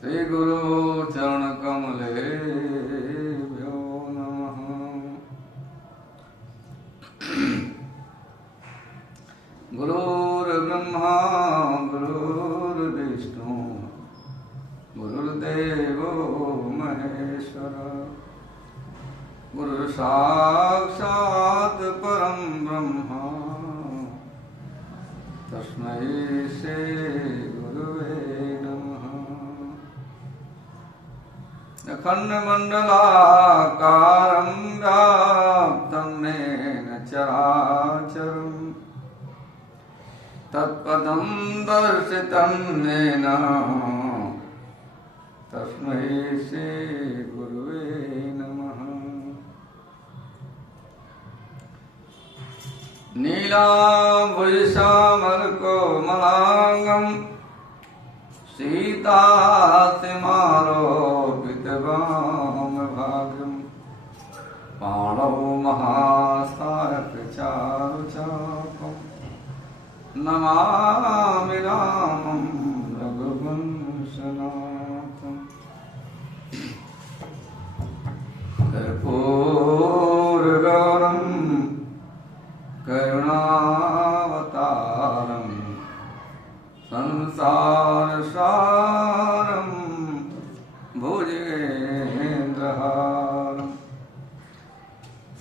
श्री गुरु चरण कमलेभ्यो नमः। गुरुर्ब्रह्मा गुरुर्विष्णु गुरुर्देवो महेश्वर गुरु साक्षात् परम ब्रह्म तस्मै श्री गुरुवे नमः। अखण्डमण्डलाकारं व्याप्तं येन चराचरम् तत्पदं दर्शितं येन तस्मै श्री गुरुवे नमः। नीलाम्बुजश्यामलकोमलाङ्गं सीतासिमारोपितवामभागं पाणौ महासायकचारुचापं नमामि रामं रघुवंशनाथं। कर्पूरगौरं करुणावतारं संसारसारं भुजगेन्द्रहारं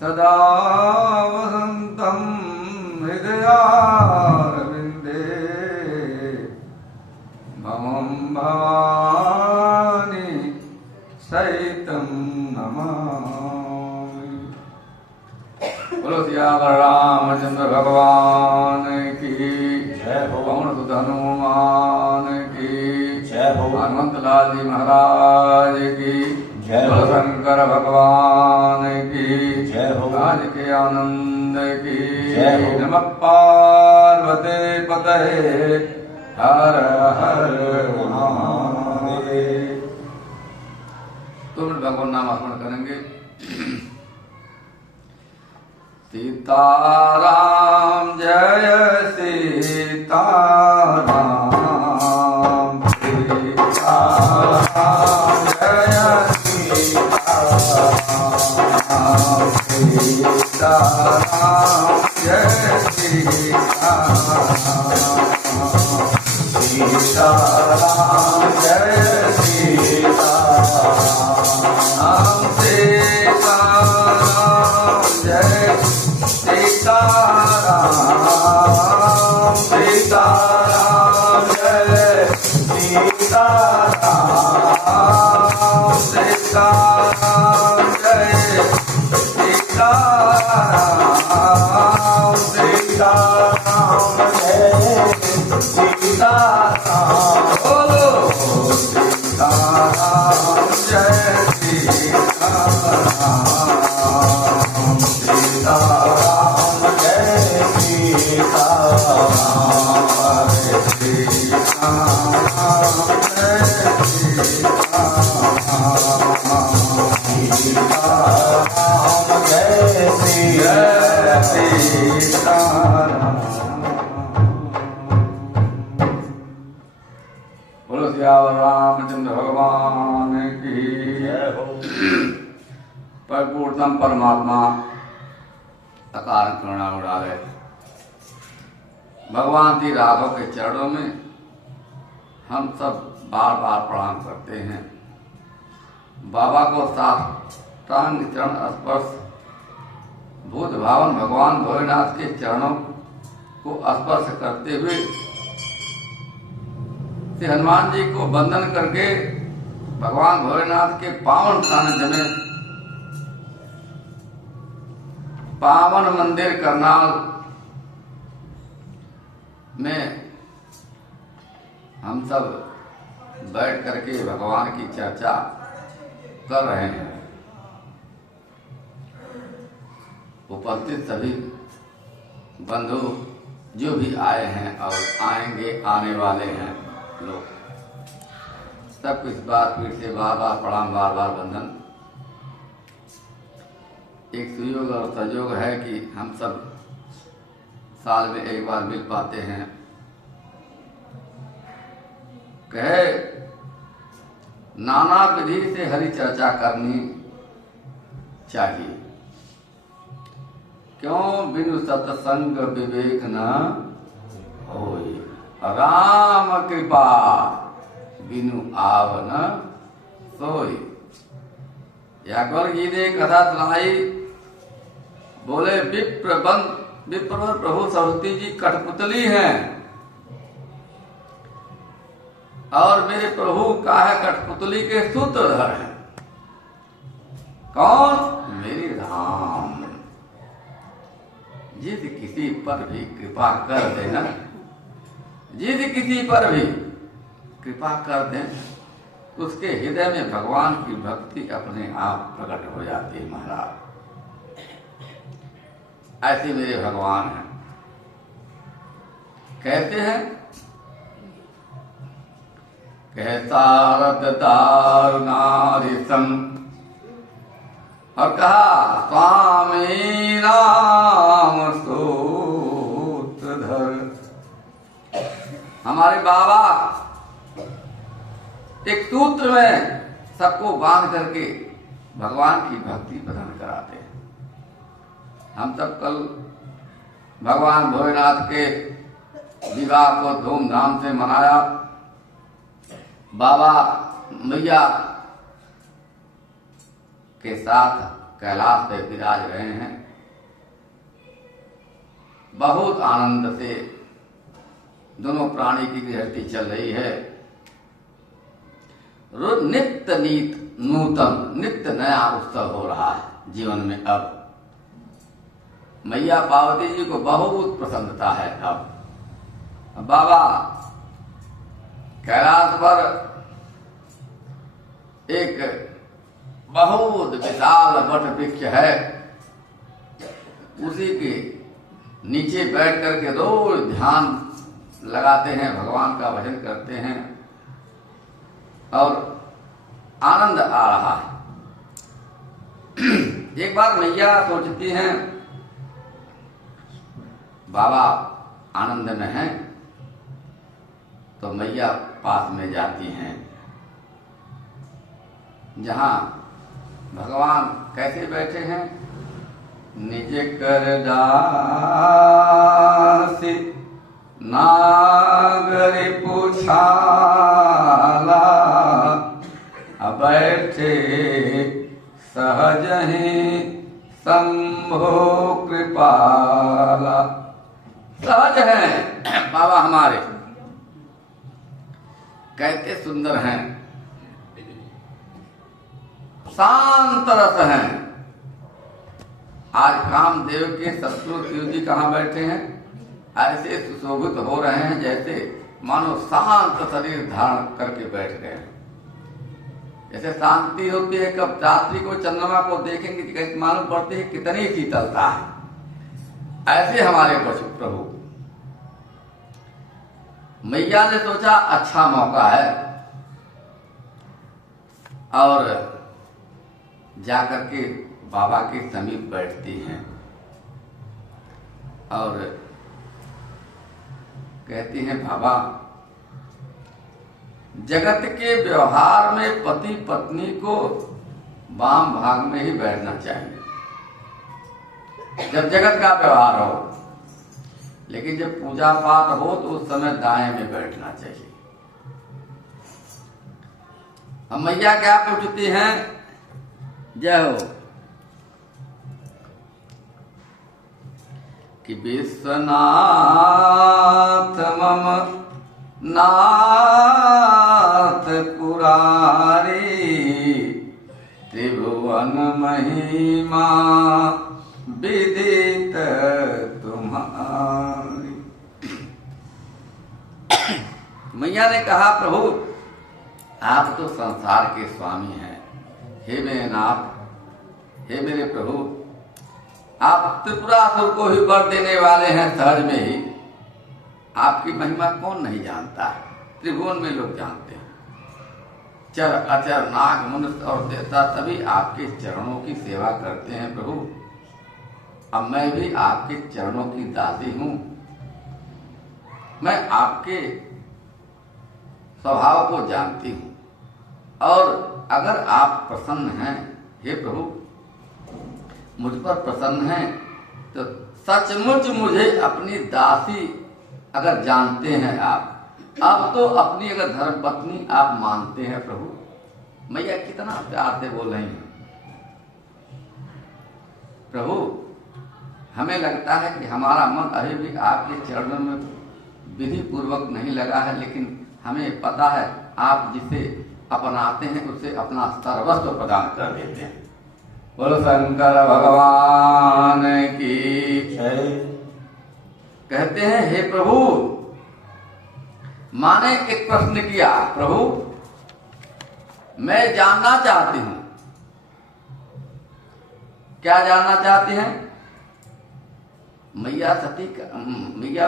सदा वसन्तं हृदयारविन्दे भवं भवानी सहितं नमामि। बोलो सियावर रामचंद्र भगवान की जय हो। पवन सुत हनुमान की जय हो। हनुमंत लाल जी महाराज की जय हो। शंकर भगवान की जय हो। आज के आनंद की जय हो। नमः पार्वती पतये हर हर महादेव। तो भगवान नाम स्मरण करेंगे। सीताराम जय सीताराम सीताराम जय सीताराम सीताराम जय सीताराम सीताराम जय सीताराम सीताराम जय सीताराम सीताराम जय सीताराम सीताराम जय सीताराम सीताराम जय सीताराम बोलो सीताराम जय सीताराम सीताराम जय सीताराम सीताराम जय सीताराम जय सीताराम। बोलो सियावर रामचंद्र भगवान की जय हो। परिपूर्णतम परमात्मा अकाल करुणा उड़ावे भगवान की राघव के चरणों में हम सब बार बार प्रणाम करते हैं। बाबा को साष्टांग चरण स्पर्श भूत भावन भगवान भोलेनाथ के चरणों को स्पर्श करते हुए श्री हनुमान जी को वंदन करके भगवान भोलेनाथ के पावन सानिध्य में पावन मंदिर करनाल में हम सब बैठ करके भगवान की चर्चा कर रहे हैं। उपस्थित सभी बंधु जो भी आए हैं और आएंगे आने वाले हैं लोग सब इस बार फिर से बार बार प्रणाम बार बार वंदन। एक सुयोग और संयोग है कि हम सब साल में एक बार मिल पाते हैं। कहे नाना विधि से हरि चर्चा करनी चाहिए। क्यों बिनु सत्संग विवेक न होई, राम कृपा बिनु आवन सोई। अकबर जी ने कथा सुनाई, बोले विप्र प्रभु सरस्वती जी कठपुतली हैं और मेरे प्रभु का है कठपुतली के सूत्रधर हैं। कौन? मेरी राम। जिस किसी पर भी कृपा कर देना, जिस किसी पर भी कृपा कर दें, उसके हृदय में भगवान की भक्ति अपने आप प्रकट हो जाती है महाराज। ऐसे मेरे भगवान हैं। कहते हैं कहता दारुणारिसम, और कहा स्वामी राम सूत्रधर। हमारे बाबा एक सूत्र में सबको बांध करके भगवान की भक्ति प्रदान कराते हैं। हम सब कल भगवान भोलेनाथ के विवाह को धूमधाम से मनाया। बाबा मैया के साथ कैलाश पे विराज रहे हैं। बहुत आनंद से दोनों प्राणी की गृहस्थी चल रही है। रोज नित्य नूतन नित्य नया उत्सव हो रहा है जीवन में। अब मैया पार्वती जी को बहुत प्रसन्नता है। अब बाबा कैलाश पर एक बहुत विशाल वट वृक्ष है, उसी के नीचे बैठ करके रोज ध्यान लगाते हैं, भगवान का भजन करते हैं और आनंद आ रहा है। एक बार मैया सोचती हैं बाबा आनंद में हैं, तो मैया पास में जाती हैं जहां भगवान कैसे बैठे हैं। निज कर दासी नागर पुछाला, बैठे सहज ही शंभो कृपाला। सहज हैं बाबा हमारे, कैसे सुंदर हैं, शांत रस हैं। आज कामदेव के शत्रु शिव जी कहाँ बैठे हैं? ऐसे सुशोभित हो रहे हैं जैसे मानो शांत शरीर धारण करके बैठ गए हैं। जैसे शांति होती है कब रात्रि को चंद्रमा को देखेंगे कि मालूम पड़ती है कितनी शीतलता है। ऐसे हमारे प्रभु। मैया ने सोचा अच्छा मौका है और जाकर के बाबा के समीप बैठती हैं और कहती हैं बाबा, जगत के व्यवहार में पति पत्नी को वाम भाग में ही बैठना चाहिए जब जगत का व्यवहार हो, लेकिन जब पूजा पाठ हो तो उस समय दाएं में बैठना चाहिए। हम मैया क्या पूछती हैं? जय हो कि विश्वनाथ मम नाथ पुरारी, त्रिभुवन महिमा विदित तुम्हारी। मैया ने कहा प्रभु आप तो संसार के स्वामी हैं। हे मेरे नाथ, हे मेरे प्रभु, आप त्रिपुरासुर को ही वर देने वाले हैं सहज में ही। आपकी महिमा कौन नहीं जानता है? त्रिभुवन में लोग जानते हैं। चर अचर नाग मनुष्य और देवता सभी आपके चरणों की सेवा करते हैं प्रभु। अब मैं भी आपके चरणों की दासी हूं। मैं आपके स्वभाव को जानती हूं। और अगर आप प्रसन्न हैं, हे प्रभु मुझ पर प्रसन्न हैं, तो सचमुच मुझे अपनी दासी अगर जानते हैं आप, अब तो अपनी अगर धर्मपत्नी आप मानते हैं प्रभु। मैया कितना प्यार से बोल रही हैं। प्रभु हमें लगता है कि हमारा मन अभी भी आपके चरणों में विधि पूर्वक नहीं लगा है, लेकिन हमें पता है आप जिसे अपनाते हैं उसे अपना सर्वस्व प्रदान कर देते हैं। बोलो शंकर भगवान की जय। कहते हैं हे प्रभु, माने एक प्रश्न किया, प्रभु मैं जानना चाहती हूं। क्या जानना चाहते हैं? मैया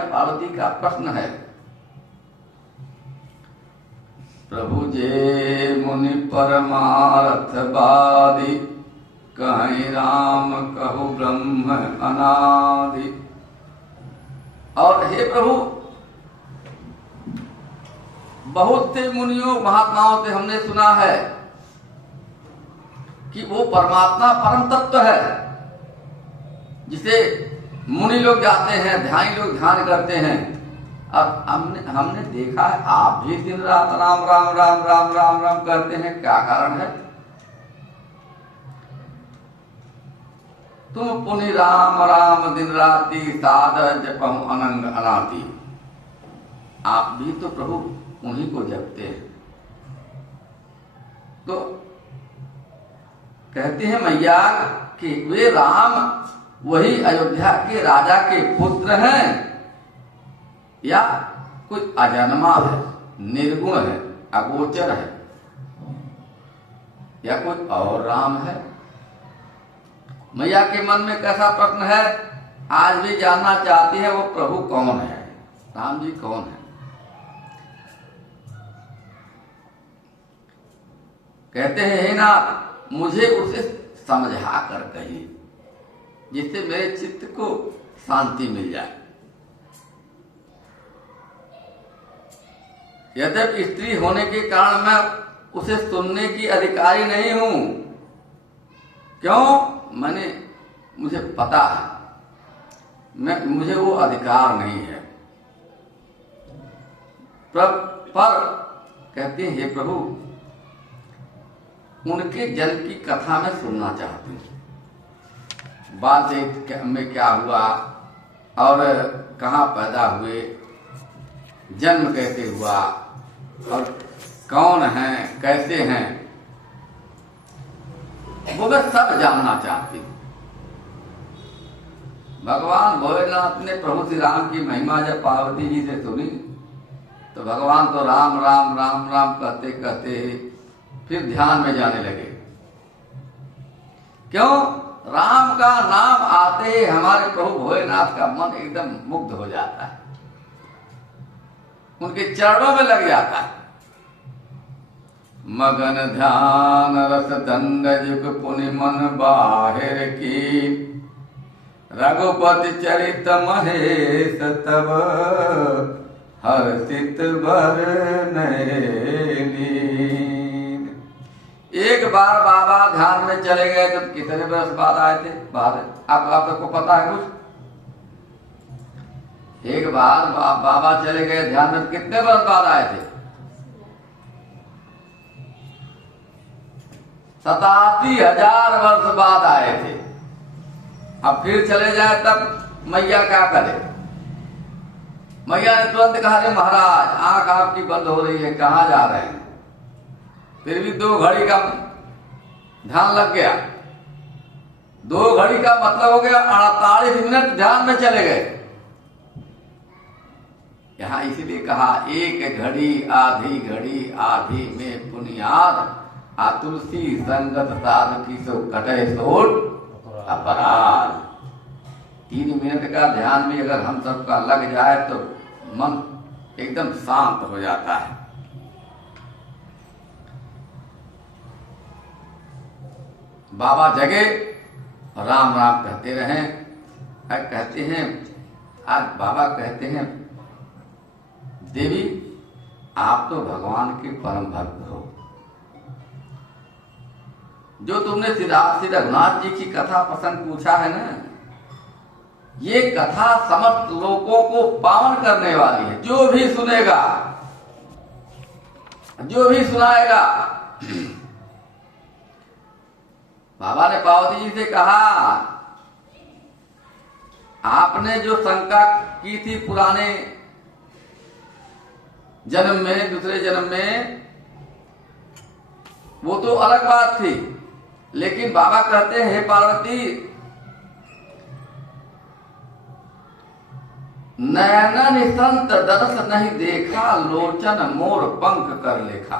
पार्वती का प्रश्न है। प्रभु जे मुनि परमार्थवादी, कहीं राम कहु ब्रह्म अनादि। और हे प्रभु, बहुत से मुनियों महात्माओं से हमने सुना है कि वो परमात्मा परम तत्व है, जिसे मुनि लोग जाते हैं, ध्यानी लोग ध्यान करते हैं। अब हमने देखा है आप भी दिन रात राम राम राम राम राम राम करते हैं, क्या कारण है? तुम पुनि राम राम दिन राति, साध जपम अनंग अनाति। आप भी तो प्रभु उन्हीं को जपते हैं। तो कहते हैं मैया कि वे राम वही अयोध्या के राजा के पुत्र हैं, या कोई अजन्मा है, निर्गुण है, अगोचर है, या कोई और राम है? मैया के मन में कैसा प्रश्न है, आज भी जानना चाहती है वो प्रभु कौन है, राम जी कौन है। कहते हैं हे नाथ, मुझे उसे समझा कर कहिए, जिससे मेरे चित्त को शांति मिल जाए। यद्यपि स्त्री होने के कारण मैं उसे सुनने की अधिकारी नहीं हूं। क्यों? मुझे पता है मुझे वो अधिकार नहीं है। पर कहते हैं हे प्रभु, उनके जन्म की कथा में सुनना चाहती हूँ। बात में क्या हुआ और कहाँ पैदा हुए, जन्म कैसे हुआ और कौन हैं, कैसे हैं, वो मैं सब जानना चाहती हूँ। भगवान भोलेनाथ ने प्रभु श्री राम की महिमा जब पार्वती जी से सुनी, तो भगवान तो राम राम राम राम कहते कहते फिर ध्यान में जाने लगे। क्यों? राम का नाम आते ही हमारे प्रभु भोलेनाथ का मन एकदम मुग्ध हो जाता है, उनके चरणों में लग जाता है। मगन ध्यान रस दंड जुग पुनि मन बाहिर की, रघुपति चरित महेश तब हर्षित भर नींद। एक बार बाबा ध्यान में चले गए तो कितने बरस बाद आए थे? आप सबको पता है कुछ? एक बार बाबा चले गए ध्यान में, कितने वर्ष बाद आए थे? 87,000 वर्ष बाद आए थे। अब फिर चले जाए तब मैया क्या करे? मैया ने तुरंत कहा, अरे महाराज आंख आपकी बंद हो रही है, कहाँ जा रहे हैं? फिर भी 2 घड़ी का ध्यान लग गया। 2 घड़ी का मतलब हो गया 48 मिनट ध्यान में चले गए। यहाँ इसलिए कहा, एक घड़ी आधी घड़ी आधी में बुनियाद, आ तुलसी संगत साध की सो कटे सोट अपराध। 3 मिनट का ध्यान भी अगर हम सबका लग जाए तो मन एकदम शांत हो जाता है। बाबा जगे राम राम कहते रहे। कहते हैं, आज बाबा कहते हैं, देवी आप तो भगवान के परम भक्त हो, जो तुमने श्री रघुनाथ जी की कथा प्रसंग पूछा है ना, ये कथा समस्त लोगों को पावन करने वाली है। जो भी सुनेगा, जो भी सुनाएगा। बाबा ने पार्वती जी से कहा, आपने जो शंका की थी पुराने जन्म में, दूसरे जन्म में, वो तो अलग बात थी। लेकिन बाबा कहते हैं, हे पार्वती, नयन निसंत दरस नहीं देखा, लोचन मोर पंख कर लेखा।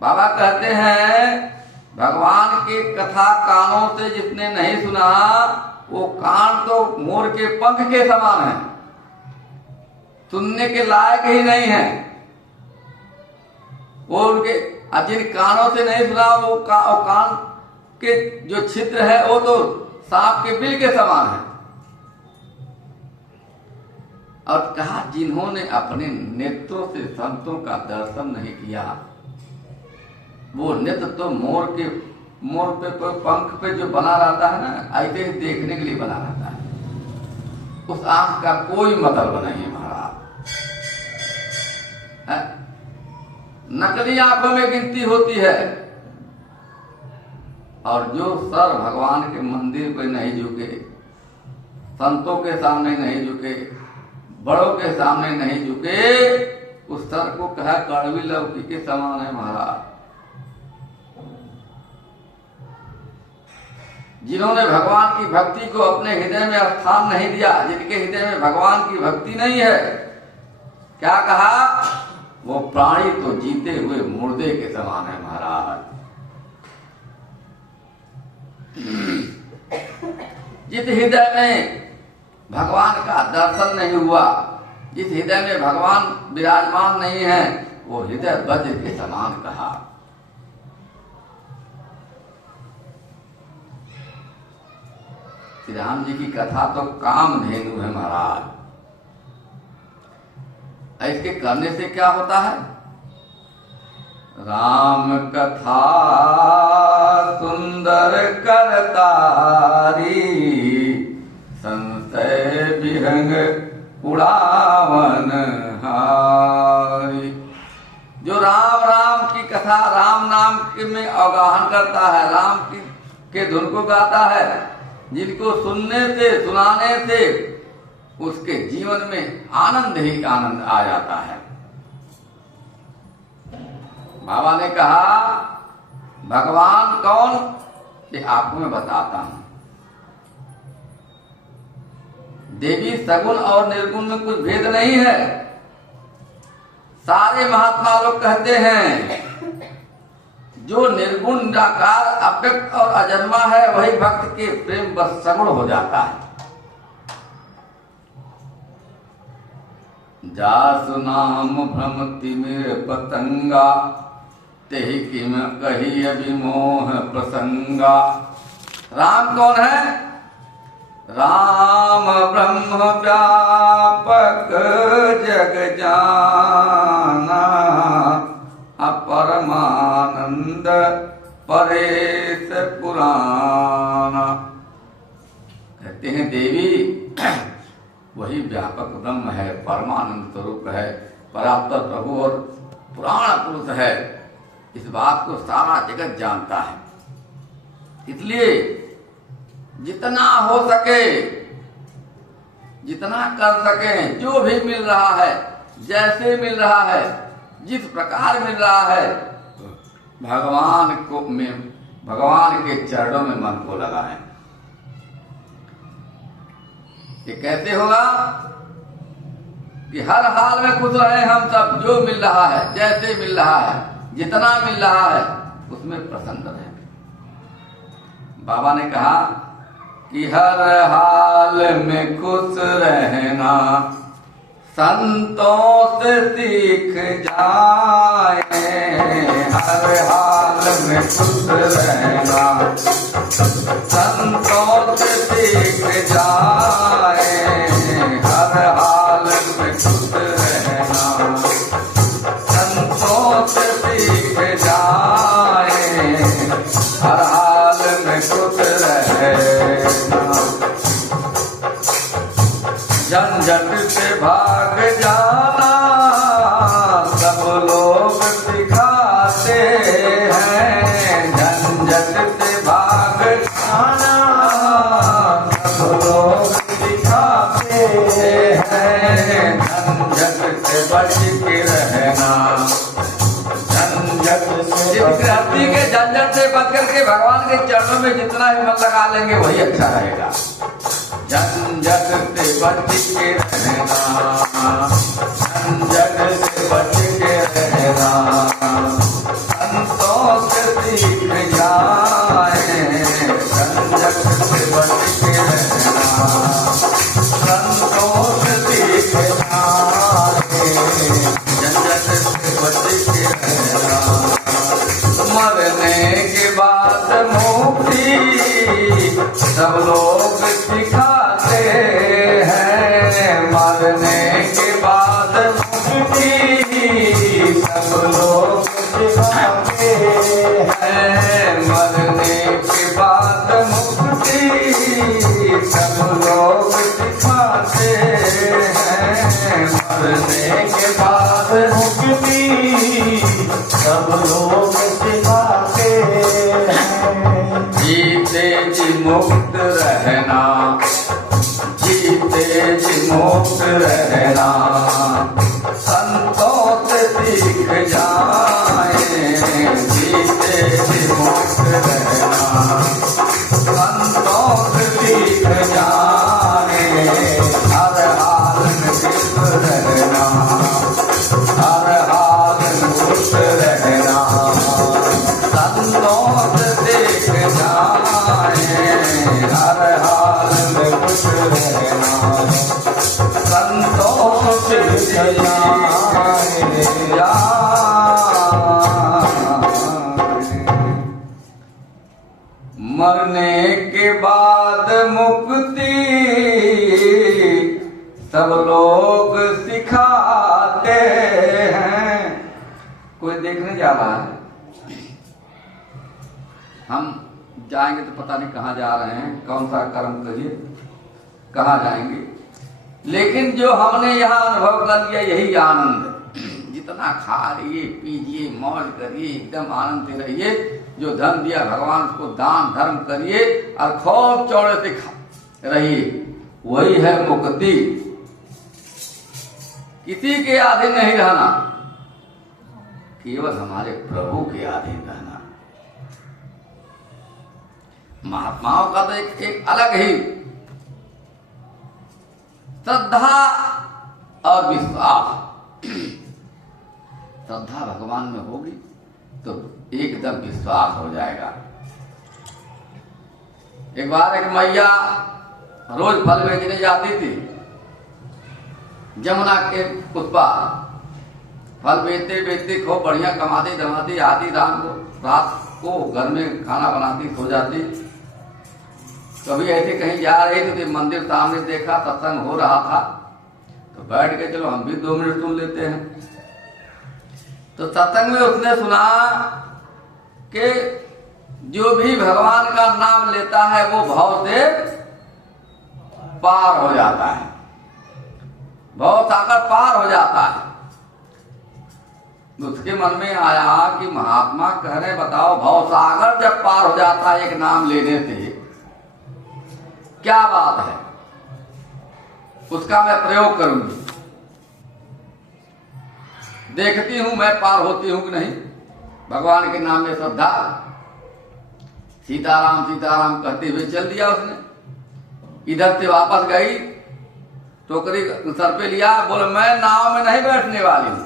बाबा कहते हैं, भगवान की कथा कानों से जिसने नहीं सुना, वो कान तो मोर के पंख के समान है, सुनने के लायक ही नहीं है। वो उनके जिन कानों से नहीं सुना, वो कान के जो छिद्र है वो तो सांप के बिल के समान है। और कहा, जिन्होंने अपने नेत्रों से संतों का दर्शन नहीं किया, वो नेत्र तो मोर पे पंख पे जो बना रहता है ना, ऐसे ही देखने के लिए बना रहता है। उस आंख का कोई मतलब नहीं है महाराज। नकली आंखों में गिनती होती है। और जो सर भगवान के मंदिर पे नहीं झुके, संतों के सामने नहीं झुके, बड़ों के सामने नहीं झुके, उस सर को कहा कड़वी लौकी के समान है महाराज। जिन्होंने भगवान की भक्ति को अपने हृदय में स्थान नहीं दिया, जिनके हृदय में भगवान की भक्ति नहीं है, क्या कहा, वो प्राणी तो जीते हुए मुर्दे के समान है महाराज। जिस हृदय में भगवान का दर्शन नहीं हुआ, जिस हृदय में भगवान विराजमान नहीं है, वो हृदय वज्र के समान कहा। श्री राम जी की कथा तो कामधेनु है महाराज। इसके करने से क्या होता है? राम कथा सुंदर करतारी, संशय विहंग उड़ावन हारी। जो राम राम की कथा, राम नाम में अवगाहन करता है, राम के धुन को गाता है, जिनको सुनने से, सुनाने से उसके जीवन में आनंद ही आनंद आ जाता है। बाबा ने कहा, भगवान कौन, ये आपको मैं बताता हूं। देवी सगुण और निर्गुण में कुछ भेद नहीं है। सारे महात्मा लोग कहते हैं, जो निर्गुण निराकार अव्यक्त और अजन्मा है, वही भक्त के प्रेम बस सगुण हो जाता है। जासु नाम भ्रमति मेरे पतंगा, तेहि किम कही अभिमोह प्रसंगा। राम कौन है? राम ब्रह्म व्यापक जग जाना, अपरमानंद परेश पुराना। कहते हैं देवी वही व्यापक ब्रह्म है, परमानंद स्वरूप है, परात्पर प्रभु और पुराण पुरुष है। इस बात को सारा जगत जानता है। इसलिए जितना हो सके, जितना कर सके, जो भी मिल रहा है, जैसे मिल रहा है, जिस प्रकार मिल रहा है, भगवान के चरणों में मन को लगाएं। ये कैसे होगा कि हर हाल में खुश रहे हम सब। जो मिल रहा है, जैसे मिल रहा है, जितना मिल रहा है, उसमें प्रसन्न रहे। बाबा ने कहा कि हर हाल में खुश रहना संतों से सीख जाए। हर हाल में खुश रहना संतों से सीख जाए। हर हाल में खुश रहना संतों से सीख जाए। भाग जाना सब लोग सिखाते हैं, झंझट से भाग जाना सब लोग सिखाते हैं, झंझट से बच के रहना, गृहस्थी के झंझट से बच करके भगवान के चरणों में जितना ही मन लगा लेंगे वही अच्छा रहेगा। झंझट से बच के रहना, झंझट से बच के रहना, संतों से सीख जाए, झंझट से बच के रहना, संतों से सीख जाए, झंझट से बच के रहना। मरने के बाद मुक्ति सब लोग सिखाते हैं, मरने के बाद मुक्ति सब लोग सिखाते हैं, मरने के बाद मुक्ति सब लोग सिखाते हैं, मरने के बाद मुक्ति सब लोग सिखाते हैं। जीते जी मुक्त रहना, जीते जी मुक्त रहना, संतों से सीख जाए, जीते जी मुक्त रहना, संतों से सीख जाए, हर हाल में खुश रहना, हर हाल में खुश रहना, संतों से सीख जाए, हर हाल में खुश रहना, संतों से सीख जाए। मरने के बाद मुक्ति सब लोग सिखाते हैं। कोई देखने जा रहा है, हम जाएंगे तो पता नहीं कहाँ जा रहे हैं, कौन सा कर्म करिए, कहाँ जाएंगे, लेकिन जो हमने यहाँ अनुभव कर लिया यही आनंद है। जितना खाइए पीजिए मौज करिए, एकदम आनंद से रहिए, जो धन दिया भगवान उसको दान धर्म करिए और खूब चौड़े से रहिए, वही है मुक्ति। किसी के अधीन नहीं रहना, केवल हमारे प्रभु के अधीन रहना। महात्माओं का तो एक अलग ही श्रद्धा और विश्वास। श्रद्धा भगवान में होगी तो एकदम विश्वास हो जाएगा। एक बार एक मैया रोज फल बेचने जाती थी जमुना के उस पार, फल बेचते बेचते खूब बढ़िया कमाती धमाती आती, रात को घर में खाना बनाती सो जाती। कभी ऐसे कहीं जा रही थी, मंदिर सामने देखा सत्संग हो रहा था, तो बैठ के चलो हम भी 2 मिनट सुन लेते हैं। तो सत्संग में उसने सुना कि जो भी भगवान का नाम लेता है वो भव से पार हो जाता है, भव सागर पार हो जाता है। उसके मन में आया कि महात्मा कह रहे बताओ भव सागर जब पार हो जाता है एक नाम लेने से, क्या बात है, उसका मैं प्रयोग करूंगी, देखती हूं मैं पार होती हूं कि नहीं। भगवान के नाम में श्रद्धा, सीताराम सीताराम कहते हुए चल दिया उसने। इधर से वापस गई, टोकरी सर पे लिया, बोले मैं नाव में नहीं बैठने वाली हूं,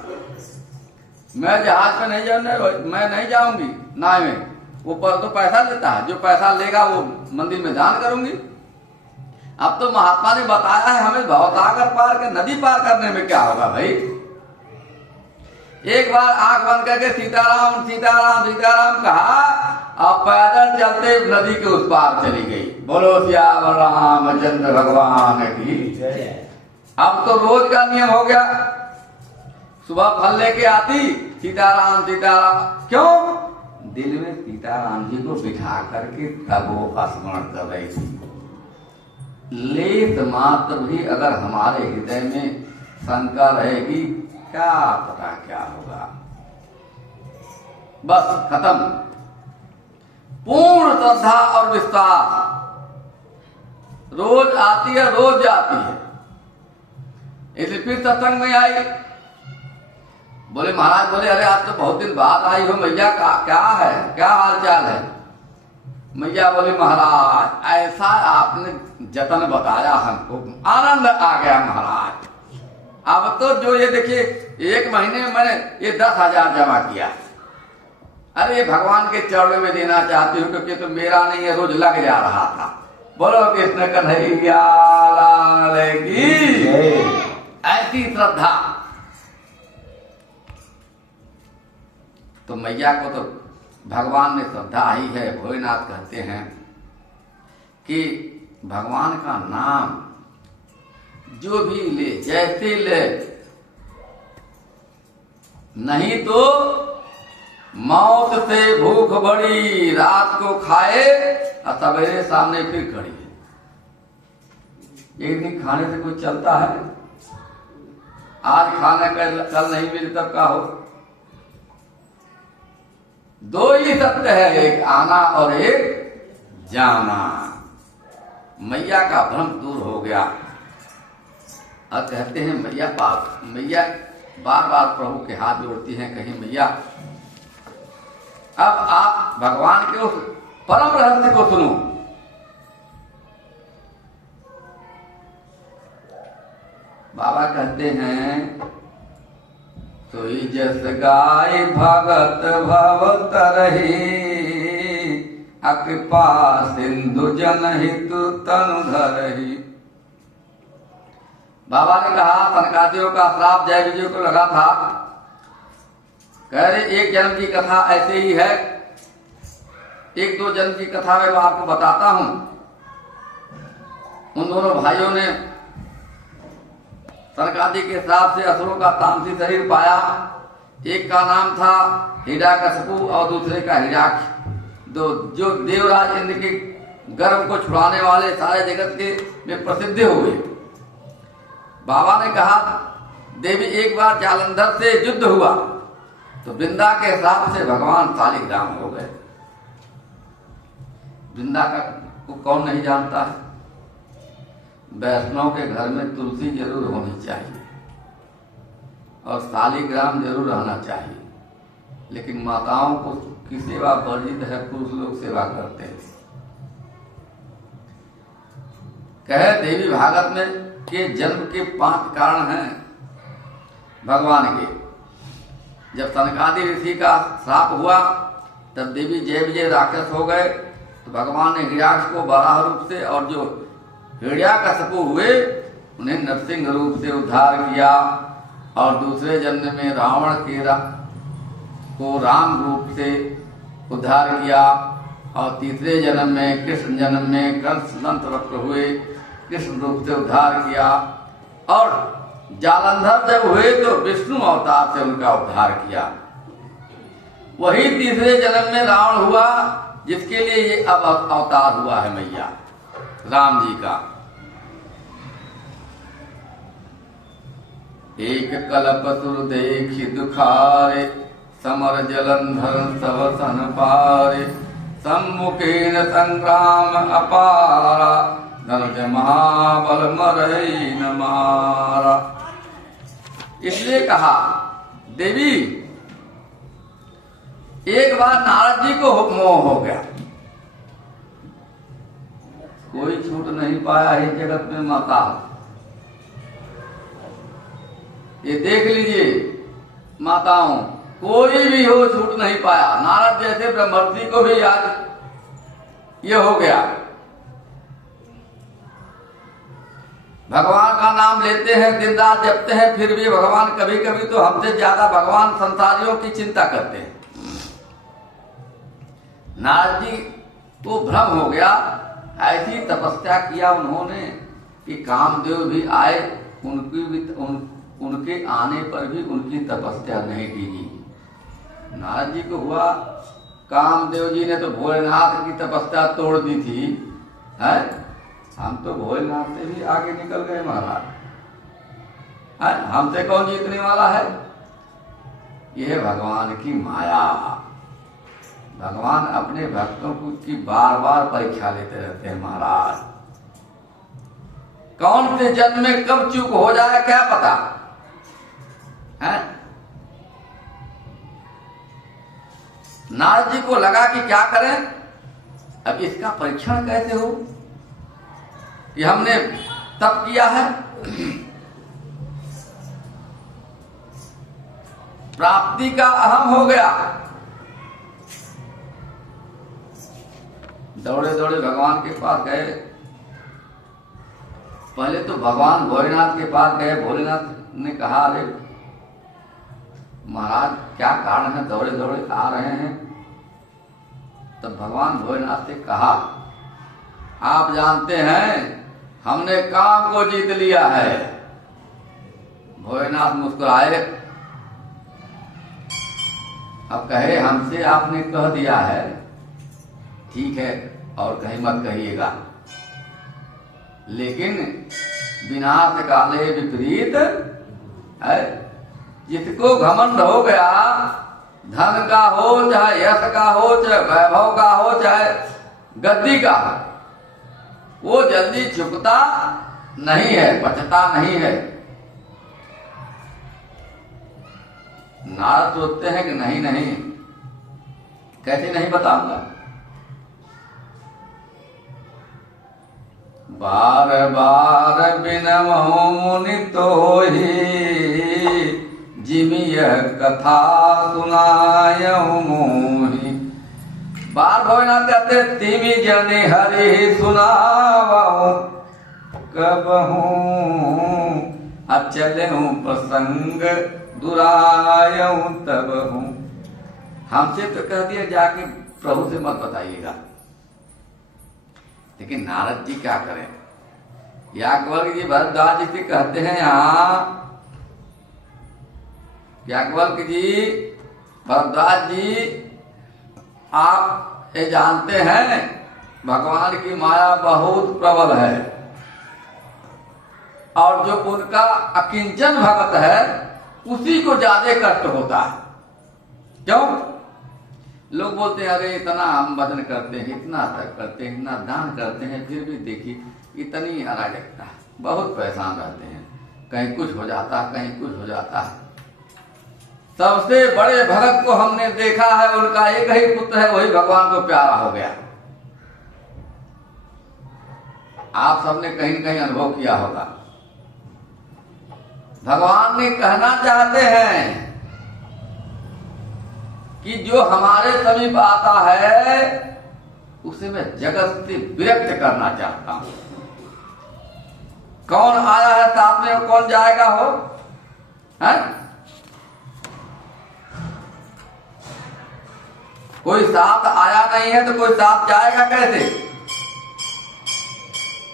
मैं जहाज पे नहीं जाने, मैं नहीं जाऊंगी नाव में, ऊपर तो पैसा लेता है, जो पैसा लेगा वो मंदिर में दान करूंगी। अब तो महात्मा ने बताया है हमें भवसागर पार के नदी पार करने में क्या होगा भाई। एक बार आंख बंद करके सीताराम सीताराम सीताराम कहा, अब पैदल चलते नदी के उस पार चली गई। बोलो श्याम रामचंद्र भगवान की जय। अब तो रोज का नियम हो गया, सुबह फल लेके आती सीताराम सीताराम, क्यों दिल में सीताराम जी को बिठा करके तब वो स्मरण कर रही थी। लेत मात्र भी अगर हमारे हृदय में शंका रहेगी, क्या पता क्या होगा। बस खत्म। पूर्ण श्रद्धा और विश्वास रोज आती है, रोज जाती है। इसलिए फिर सत्संग में आई, बोले महाराज, बोले अरे आज तो बहुत दिन बाद आई हो मैया, का क्या है, क्या हाल चाल है। मैया बोली महाराज ऐसा आपने जतन बताया हमको, आनंद आ गया महाराज। अब तो जो ये देखिए 1 महीने में मैंने ये 10,000 जमा किया। अरे ये भगवान के चरणों में देना चाहती हूँ, क्योंकि तो मेरा नहीं है, रोज लग जा रहा था। बोलो कृष्ण कन्हैया लाल की। ऐसी श्रद्धा तो मैया को तो भगवान में श्रद्धा ही है। भोलेनाथ कहते हैं कि भगवान का नाम जो भी ले, जैसे ले, नहीं तो मौत से भूख बड़ी, रात को खाए और सवेरे सामने फिर खड़ी है। एक दिन खाने से कुछ चलता है? आज खाने कल नहीं मिले तब का हो। 2 ही सत्य है, एक आना और एक जाना। मैया का भ्रम दूर हो गया। अब कहते हैं मैया बार बार प्रभु के हाथ जोड़ती हैं, कहीं मैया अब आप भगवान के उस परम रहस्य को सुनो। बाबा कहते हैं, सोई जस गाय भगत भव तरही, अकृपा सिंधु जनहितु तनु धरही। बाबा ने कहा, सनकादियों का श्राप जय विजय को लगा था। कह रहे 1 जन्म की कथा ऐसे ही है, 1-2 जन्म की कथा मैं आपको बताता हूं। उन दोनों भाइयों ने सनकादि के श्राप से असुरों का तामसी शरीर पाया। एक का नाम था हिरण्यकशिपु और दूसरे का हिरण्यक्ष। जो देवराज इंद्र के गर्भ को छुड़ाने वाले सारे जगत के में प्रसिद्ध हुए। बाबा ने कहा, देवी एक बार जालंधर से युद्ध हुआ तो वृंदा के श्राप से भगवान शालिग्राम हो गए। वृंदा को कौन नहीं जानता है? वैष्णव के घर में तुलसी जरूर होनी चाहिए और शालिग्राम जरूर रहना चाहिए। लेकिन माताओं को की सेवा वर्जित है, पुरुष लोग सेवा करते हैं। कहे देवी भागवत में के जन्म के 5 कारण हैं भगवान के। जब सनकादि ऋषि का श्राप हुआ तब देवी जय विजय राक्षस हो गए, तो भगवान ने हिरण्याक्ष को बराह रूप से और जो हिरण्यकशिपु हुए उन्हें नरसिंह रूप से उद्धार किया। और दूसरे जन्म में रावण को राम रूप से उद्धार किया। और तीसरे जन्म में कृष्ण जन्म में कंस दंतवक्र हुए, कृष्ण रूप से उद्धार किया। और जालंधर जब हुए तो विष्णु अवतार से उनका उद्धार किया। वही तीसरे जन्म में रावण हुआ, जिसके लिए ये अब अवतार हुआ है मैया राम जी का। एक कल्प सुर देखि दुखारे, समर जलंधर सब सन पारे। सम्मुखेन संग्राम अपारा, धनुष महाबल मरई न मारा। इसलिए कहा, देवी एक बार नारद जी को मोह हो गया, कोई छूट नहीं पाया है जगत में माता। ये देख लीजिए माताओं, कोई भी हो छूट नहीं पाया। नारद जैसे ब्रह्मर्षि को भी आज ये हो गया। भगवान का नाम लेते हैं, दिन रात जपते हैं, फिर भी भगवान कभी कभी तो हमसे ज्यादा भगवान संसारियों की चिंता करते हैं। नारद जी को भ्रम हो गया, ऐसी तपस्या किया उन्होंने कि कामदेव भी आए, उनके आने पर भी उनकी तपस्या नहीं की। नारद जी को हुआ, कामदेव जी ने तो भोलेनाथ की तपस्या तोड़ दी थी, है? हम तो भोलेनाथ से भी आगे निकल गए महाराज। हमसे कौन जीतने वाला है? यह भगवान की माया। भगवान अपने भक्तों की बार बार परीक्षा लेते रहते हैं महाराज। कौन से जन्म में कब चूक हो जाए क्या पता है? नारद जी को लगा कि क्या करें, अब इसका परीक्षण कैसे हो कि हमने तप किया है, प्राप्ति का अहम हो गया। दौड़े दौड़े भगवान के पास गए। पहले तो भगवान भोलेनाथ के पास गए। भोलेनाथ ने कहा, अरे महाराज क्या कारण है, दौड़े दौड़े आ रहे हैं? तब भगवान भोलेनाथ से कहा, आप जानते हैं हमने काम को जीत लिया है। भोलेनाथ मुस्कुराए। अब कहे, हमसे आपने कह दिया है, ठीक है, और कहीं मत कहिएगा, लेकिन विनाश काले विपरीत है। जिसको घमंड हो गया, धन का हो, चाहे यश का हो, चाहे वैभव का हो, चाहे गद्दी का, वो जल्दी झुकता नहीं है, बचता नहीं है। नारद सोचते हैं कि नहीं नहीं, कैसे नहीं बताऊंगा। बार बार बिनमहु मुनि तोहि, जिमि यह कथा सुनायहु मोहि। बार भोलेनाथ कहते, तिमि जनि हरि सुनावहु, कबहु अचलहु प्रसंग दुरायहु तबहु। हमसे तो कह दिया जाके प्रभु से मत बताइएगा, लेकिन नारद जी क्या करें? याज्ञवल्क्य जी भरद्वाज जी से कहते हैं, यहाँ याज्ञवल्क्य जी, भरद्वाज जी, आप ये जानते हैं भगवान की माया बहुत प्रबल है, और जो उनका अकिंचन भक्त है उसी को ज्यादा कष्ट होता है। क्यों? लोग बोलते हैं, अरे इतना हम भजन करते हैं, इतना तक करते हैं, इतना दान करते हैं, फिर भी देखिए इतनी अराजकता, बहुत परेशान रहते हैं, कहीं कुछ हो जाता है, कहीं कुछ हो जाता है। सबसे बड़े भगत को हमने देखा है, उनका एक ही पुत्र है, वही भगवान को प्यारा हो गया। आप सबने कहीं न कहीं अनुभव किया होगा। भगवान ने कहना चाहते हैं कि जो हमारे समीप आता है उसे मैं जगत से विरक्त करना चाहता हूं। कौन आया है साथ में और कौन जाएगा हो? है? कोई साथ आया नहीं है तो कोई साथ जाएगा कैसे?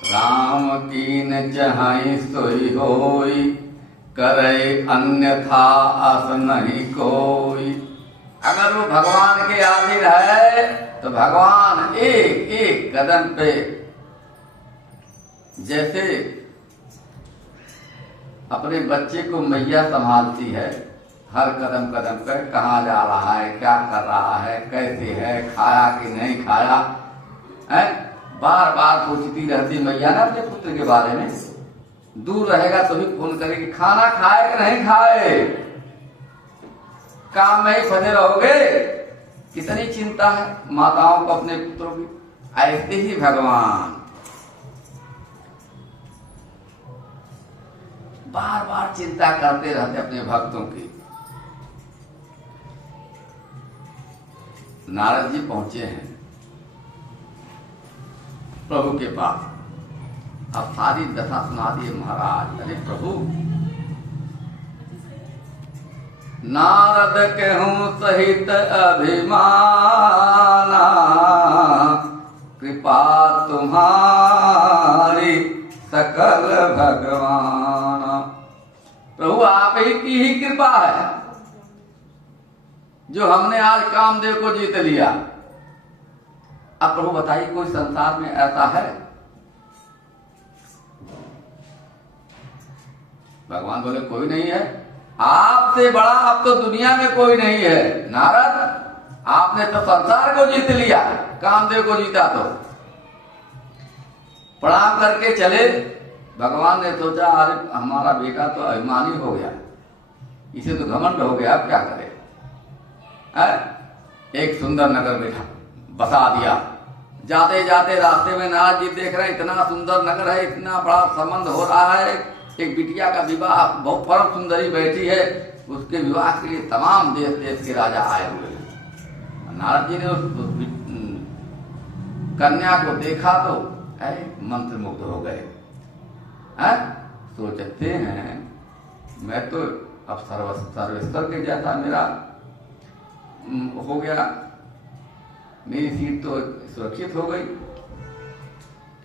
राम कीन चाहि सोई होई, करे अन्यथा अस नहीं कोई। अगर वो भगवान के अधीन है तो भगवान एक एक कदम पे, जैसे अपने बच्चे को मैया संभालती है, हर कदम कदम पर कहाँ जा रहा है, क्या कर रहा है, कैसे है, खाया कि नहीं खाया है, बार बार पूछती रहती मैया ना अपने पुत्र के बारे में। दूर रहेगा तो भी फोन करेगी, खाना खाए कि नहीं खाए, काम में ही फंसे रहोगे। कितनी चिंता है माताओं को अपने पुत्रों की। ऐसे ही भगवान बार बार चिंता करते रहते अपने भक्तों की। नारद जी पहुंचे हैं प्रभु के पास। अब सारी दशा सुना दिए महाराज। अरे प्रभु, नारद कहूं सहित अभिमाना, कृपा तुम्हारी सकल भगवान। प्रभु आप ही की ही कृपा है जो हमने आज कामदेव को जीत लिया। अब प्रभु बताइए, कोई संसार में ऐसा है भगवान बोले कोई नहीं है, आपसे बड़ा अब तो दुनिया में कोई नहीं है नारद, आपने तो संसार को जीत लिया, कामदेव को जीता। तो प्रणाम करके चले। भगवान ने सोचा अरे हमारा बेटा तो अभिमानी हो गया, इसे तो घमंड हो गया, अब क्या करे। एक सुंदर नगर बैठा बसा दिया। जाते जाते रास्ते में नारद जी देख रहे हैं इतना सुंदर नगर है, इतना बड़ा संबंध हो रहा है, एक बिटिया का विवाह, बहुत परम सुंदरी बैठी है, उसके विवाह के लिए तमाम देश देश के राजा आए हुए हैं। नारद जी ने उस कन्या को देखा तो मंत्र मुग्ध हो गए। सोचते हैं मैं तो अब सर्वेश्वर के जैसा मेरा हो गया, मेरी सीट तो सुरक्षित हो गई,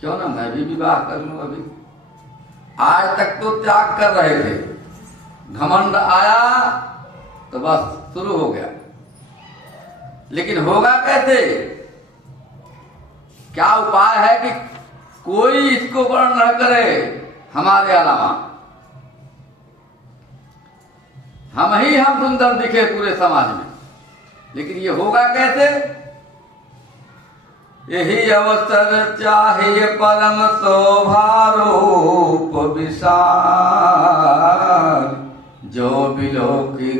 क्यों ना मैं भी विवाह कर लूं। अभी आज तक तो त्याग कर रहे थे, घमंड आया तो बस शुरू हो गया। लेकिन होगा कैसे? क्या उपाय है कि कोई इसको वर्ण न करे हमारे अलावा, हम सुंदर दिखे पूरे समाज में। लेकिन ये होगा कैसे? यही अवसर चाहिए परम शोभारूप विशाल, जो बिलो की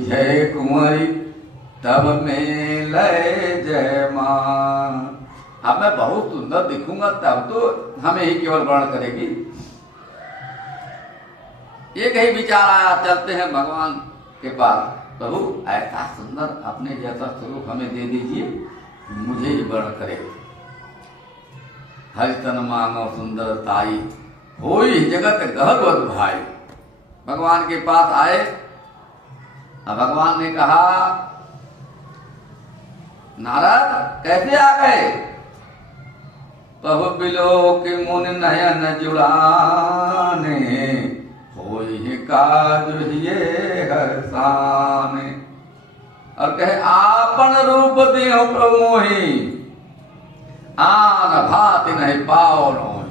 जय कुंवरी तब में लय जय मान। अब मैं बहुत सुंदर दिखूंगा तब तो हमें ही केवल वर्ण करेगी। एक ही विचार आया, चलते हैं भगवान के पास, प्रभु ऐसा सुंदर अपने जैसा स्वरूप हमें दे दीजिए, मुझे ही वर्ण करे। हरितन मांगो सुंदर ताई, होई जगत गहरवत भाई। भगवान के पास आए। अब भगवान ने कहा नारद कैसे आ गए? प्रभु बिलो के मुन नयन जुड़ाने, होई काज ये हरसाने। और कहे आपन रूप देहो प्रभु मोहि, आन भाति नहीं पाओ नोहि।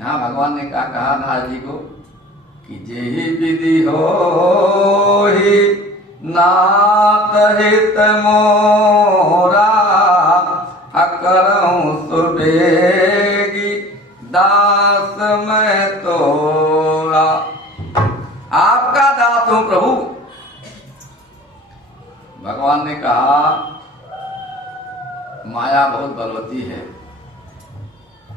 यहाँ भगवान ने क्या कहा नारद जी को कि जेहि विधि होहि नाथ हित मोरा, अकरऊं सुबेगी दास मैं तोरा। आपका दास हूं प्रभु। भगवान ने कहा माया बहुत बलवती है,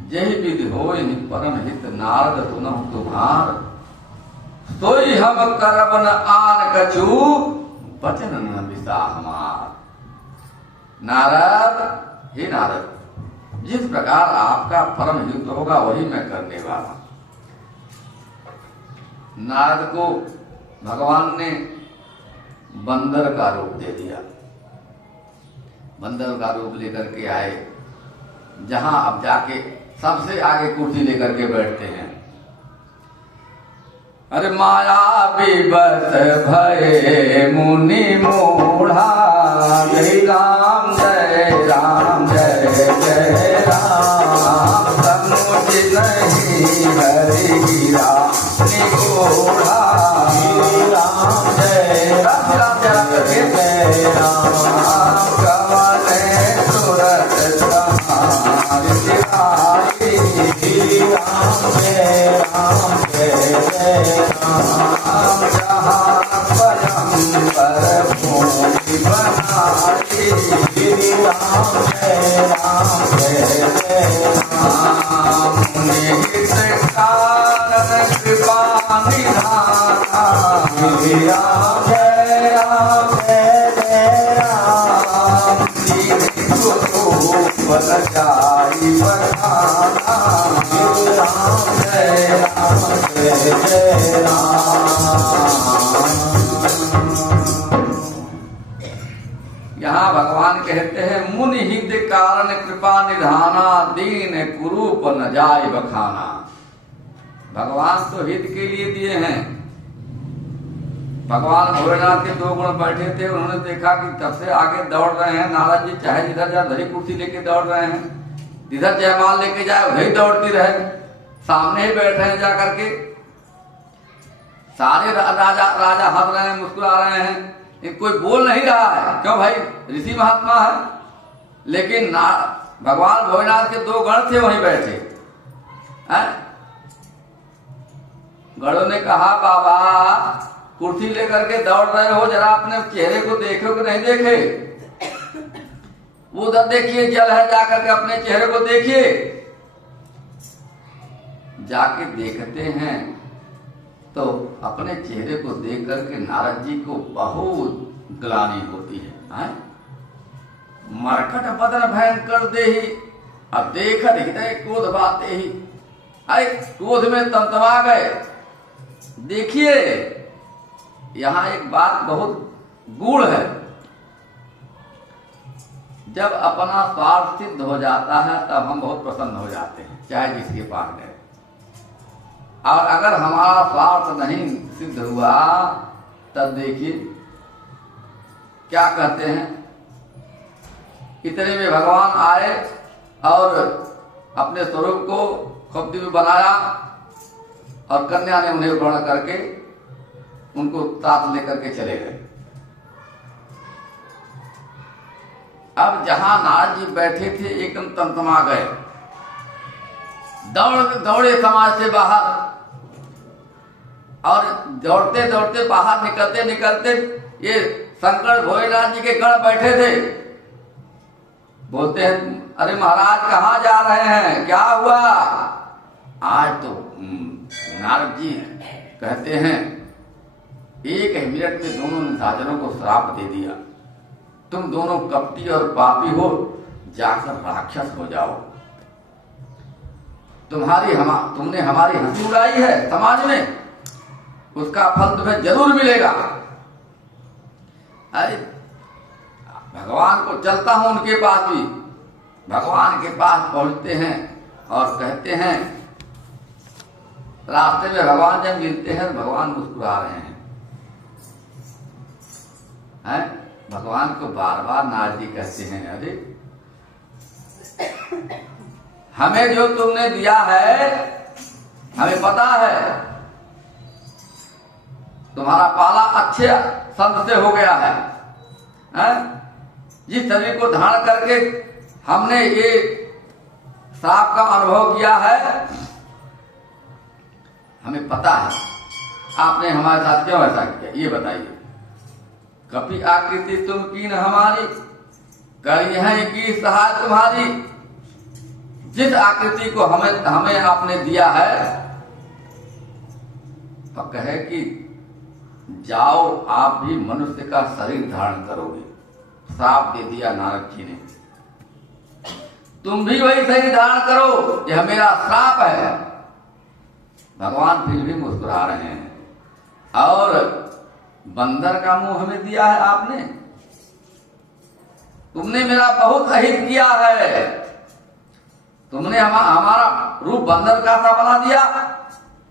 जही विधि होय परम हित नारद सुनहु तुम्हार, सोई हम करब न आन कछु वचन न विसा हमार। नारद, हे नारद, जिस प्रकार आपका परम हित होगा वही मैं करने वाला। नारद को भगवान ने बंदर का रूप दे दिया। बंदर का रूप लेकर के आए, जहां अब जाके सबसे आगे कुर्सी लेकर के बैठते हैं। अरे माया विबस भये मुनि मूढ़ा, जय राम जय राम जय जय राम, समुझ नहीं हरि गिरा निगूढ़ा। राम जय राम राम जय राम, कवने सूरत तुम्हारी दिखाई। राम जय जय राम, जहाँ परम्पर भूमि बनाई। राम जय जय राम, मुनि कारण कृपा निधाना। राम जय जय राम, दीन स्वरूप जाई बखाना। राम जय जय राम। यहाँ भगवान कहते हैं मुनि हित कारण कृपा निधाना, दीन कुरूप न जाय बखाना। भगवान तो हित के लिए दिए हैं। भगवान भोलेनाथ के दो गुण बैठे थे, उन्होंने देखा कि तब से आगे दौड़ रहे हैं नारद जी, चाहे जिधर जाए उधर ही कुर्सी लेके दौड़ रहे हैं, जिधर जयमाल लेके जाए उधर ही दौड़ती रहे, सामने ही बैठ रहे हैं जाकर के। सारे राजा राजा हंस रहे हैं, मुस्कुरा रहे हैं, कोई बोल नहीं रहा है। क्यों भाई, ऋषि महात्मा है। लेकिन भगवान भोलेनाथ के 2 गण थे वहीं बैठे हैं। गणों ने कहा बाबा कुर्सी लेकर के दौड़ रहे हो, जरा अपने चेहरे को देखो कि नहीं देखे। वो उधर देखिए जल है, जाकर के अपने चेहरे को देखिए। जाके देखते हैं तो अपने चेहरे को देख करके नारद जी को बहुत ग्लानि होती है। मरकट बदन भयंकर देही, अब देखत हृदय क्रोध बाते ही। अरे क्रोध में तमतमा गए। देखिए यहां एक बात बहुत गूढ़ है। जब अपना स्वार्थ सिद्ध हो जाता है तब हम बहुत प्रसन्न हो जाते हैं, चाहे जिसके पास गए। और अगर हमारा स्वार्थ नहीं सिद्ध हुआ तब देखिए क्या कहते हैं। इतने में भगवान आए और अपने स्वरूप को खूब दिव्य बनाया और कन्या ने उन्हें ग्रहण करके उनको साथ लेकर के चले गए। अब जहां नारद जी बैठे थे एकदम तमतमा गए, दौड़े समाज से बाहर। और दौड़ते दौड़ते बाहर निकलते निकलते ये शंकर भोलेनाथ जी के गण बैठे थे। बोलते हैं अरे महाराज कहाँ जा रहे हैं, क्या हुआ। आज तो नारद जी कहते हैं 1 मिनट में दोनों ने साजनों को श्राप दे दिया, तुम दोनों कपटी और पापी हो, जाकर राक्षस हो जाओ। तुमने हमारी हंसी उड़ाई है समाज में, उसका फल तुम्हें जरूर मिलेगा। अरे भगवान को चलता हूं उनके पास भी। भगवान के पास पहुंचते हैं और कहते हैं, रास्ते में भगवान जब मिलते हैं भगवान मुस्कुरा रहे हैं। भगवान को बार बार नारद जी कहते हैं अरे हमें जो तुमने दिया है हमें पता है, तुम्हारा पाला अच्छे संत से हो गया है। जिस शरीर को धारण करके हमने ये श्राप का अनुभव किया है हमें पता है, आपने हमारे साथ क्यों ऐसा किया ये बताइए। कपि आकृति तुम कीन हमारी, करी है की सहाय तुम्हारी। जिस आकृति को हमें आपने दिया है तो कहे कि जाओ आप भी मनुष्य का शरीर धारण करोगे। श्राप दे दिया नारद जी ने, तुम भी वही शरीर धारण करो, यह मेरा श्राप है। भगवान फिर भी मुस्कुरा रहे हैं। और बंदर का मुंह हमें दिया है आपने, तुमने मेरा बहुत अहित किया है, तुमने हमारा रूप बंदर का सा बना दिया,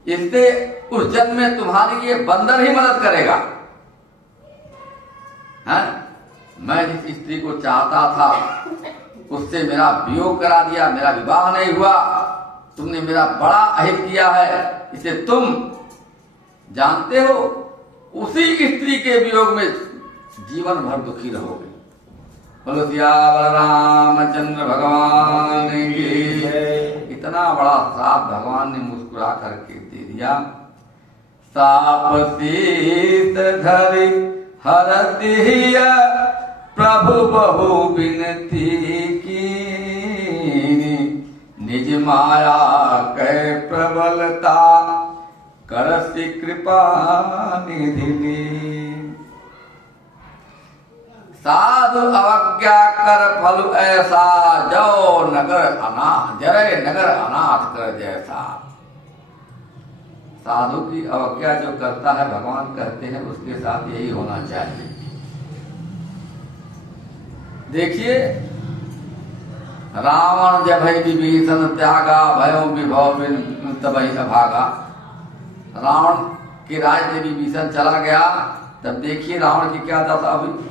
इससे उस जन्म में तुम्हारे लिए बंदर ही मदद करेगा। मैं जिस स्त्री को चाहता था उससे मेरा वियोग करा दिया, मेरा विवाह नहीं हुआ, तुमने मेरा बड़ा अहित किया है, इसे तुम जानते हो। उसी स्त्री के वियोग में जीवन भर दुखी रहोगे। बोलो सियावर रामचंद्र भगवान की। इतना बड़ा श्राप भगवान ने मुस्कुरा करके दे दिया। साप शीत धरि हरति प्रभु बहु विनती की, निज माया कै प्रबलता करसि कृपा निधि। साधु अवज्ञा कर फल ऐसा, जो नगर अनाथ जरे नगर अनाथ कर जैसा। साधु की अवज्ञा जो करता है भगवान कहते हैं उसके साथ यही होना चाहिए। देखिए रावण जब विभीषण त्यागा, भयो विभव तबहि अभागा। रावण के राज में विभीषण चला गया तब देखिए रावण की क्या दशा हुई।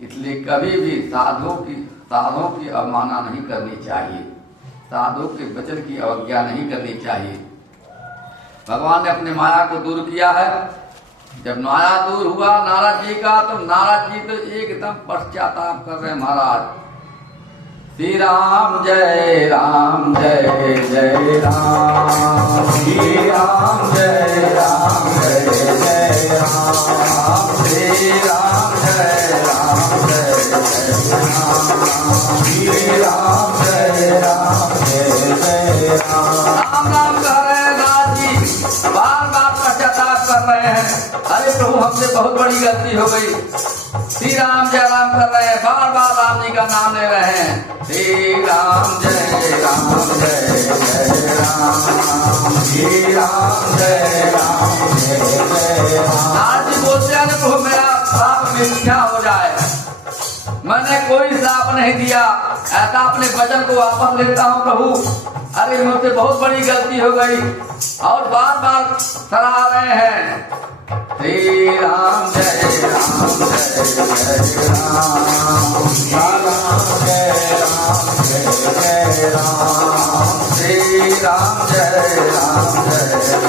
इसलिए कभी भी साधुओं की अवमानना नहीं करनी चाहिए, साधुओं के वचन की अवज्ञा नहीं करनी चाहिए। भगवान ने अपने माया को दूर किया है। जब माया दूर हुआ नारद जी का, तो नारद जी तो एकदम पश्चाताप कर रहे हैं महाराज। श्री राम जय राम जय जय राम, श्री राम जय राम जय जय राम, श्री राम जय राम जय जय राम, श्री राम जय राम जय जय राम। राम राम कह रहे हैं नारद जी, बार बार पश्चाताप कर रहे हैं। अरे प्रभु हमसे बहुत बड़ी गलती हो गई। श्री राम जय राम कर रहे हैं, बार बार राम जी का नाम ले रहे हैं। श्री राम जय राम जय जय राम, श्री राम जय राम जय जय राम। नारद जी बोलते हैं प्रभु मेरा श्राप मिथ्या हो जाए, मैंने कोई श्राप नहीं दिया, ऐसा अपने वचन को वापस लेता हूँ प्रभु। अरे मुझसे बहुत बड़ी गलती हो गई। और बार बार सराह रहे हैं श्री राम जय राम जय जय राम, राम जय राम जय जय राम, श्री राम जय राम जय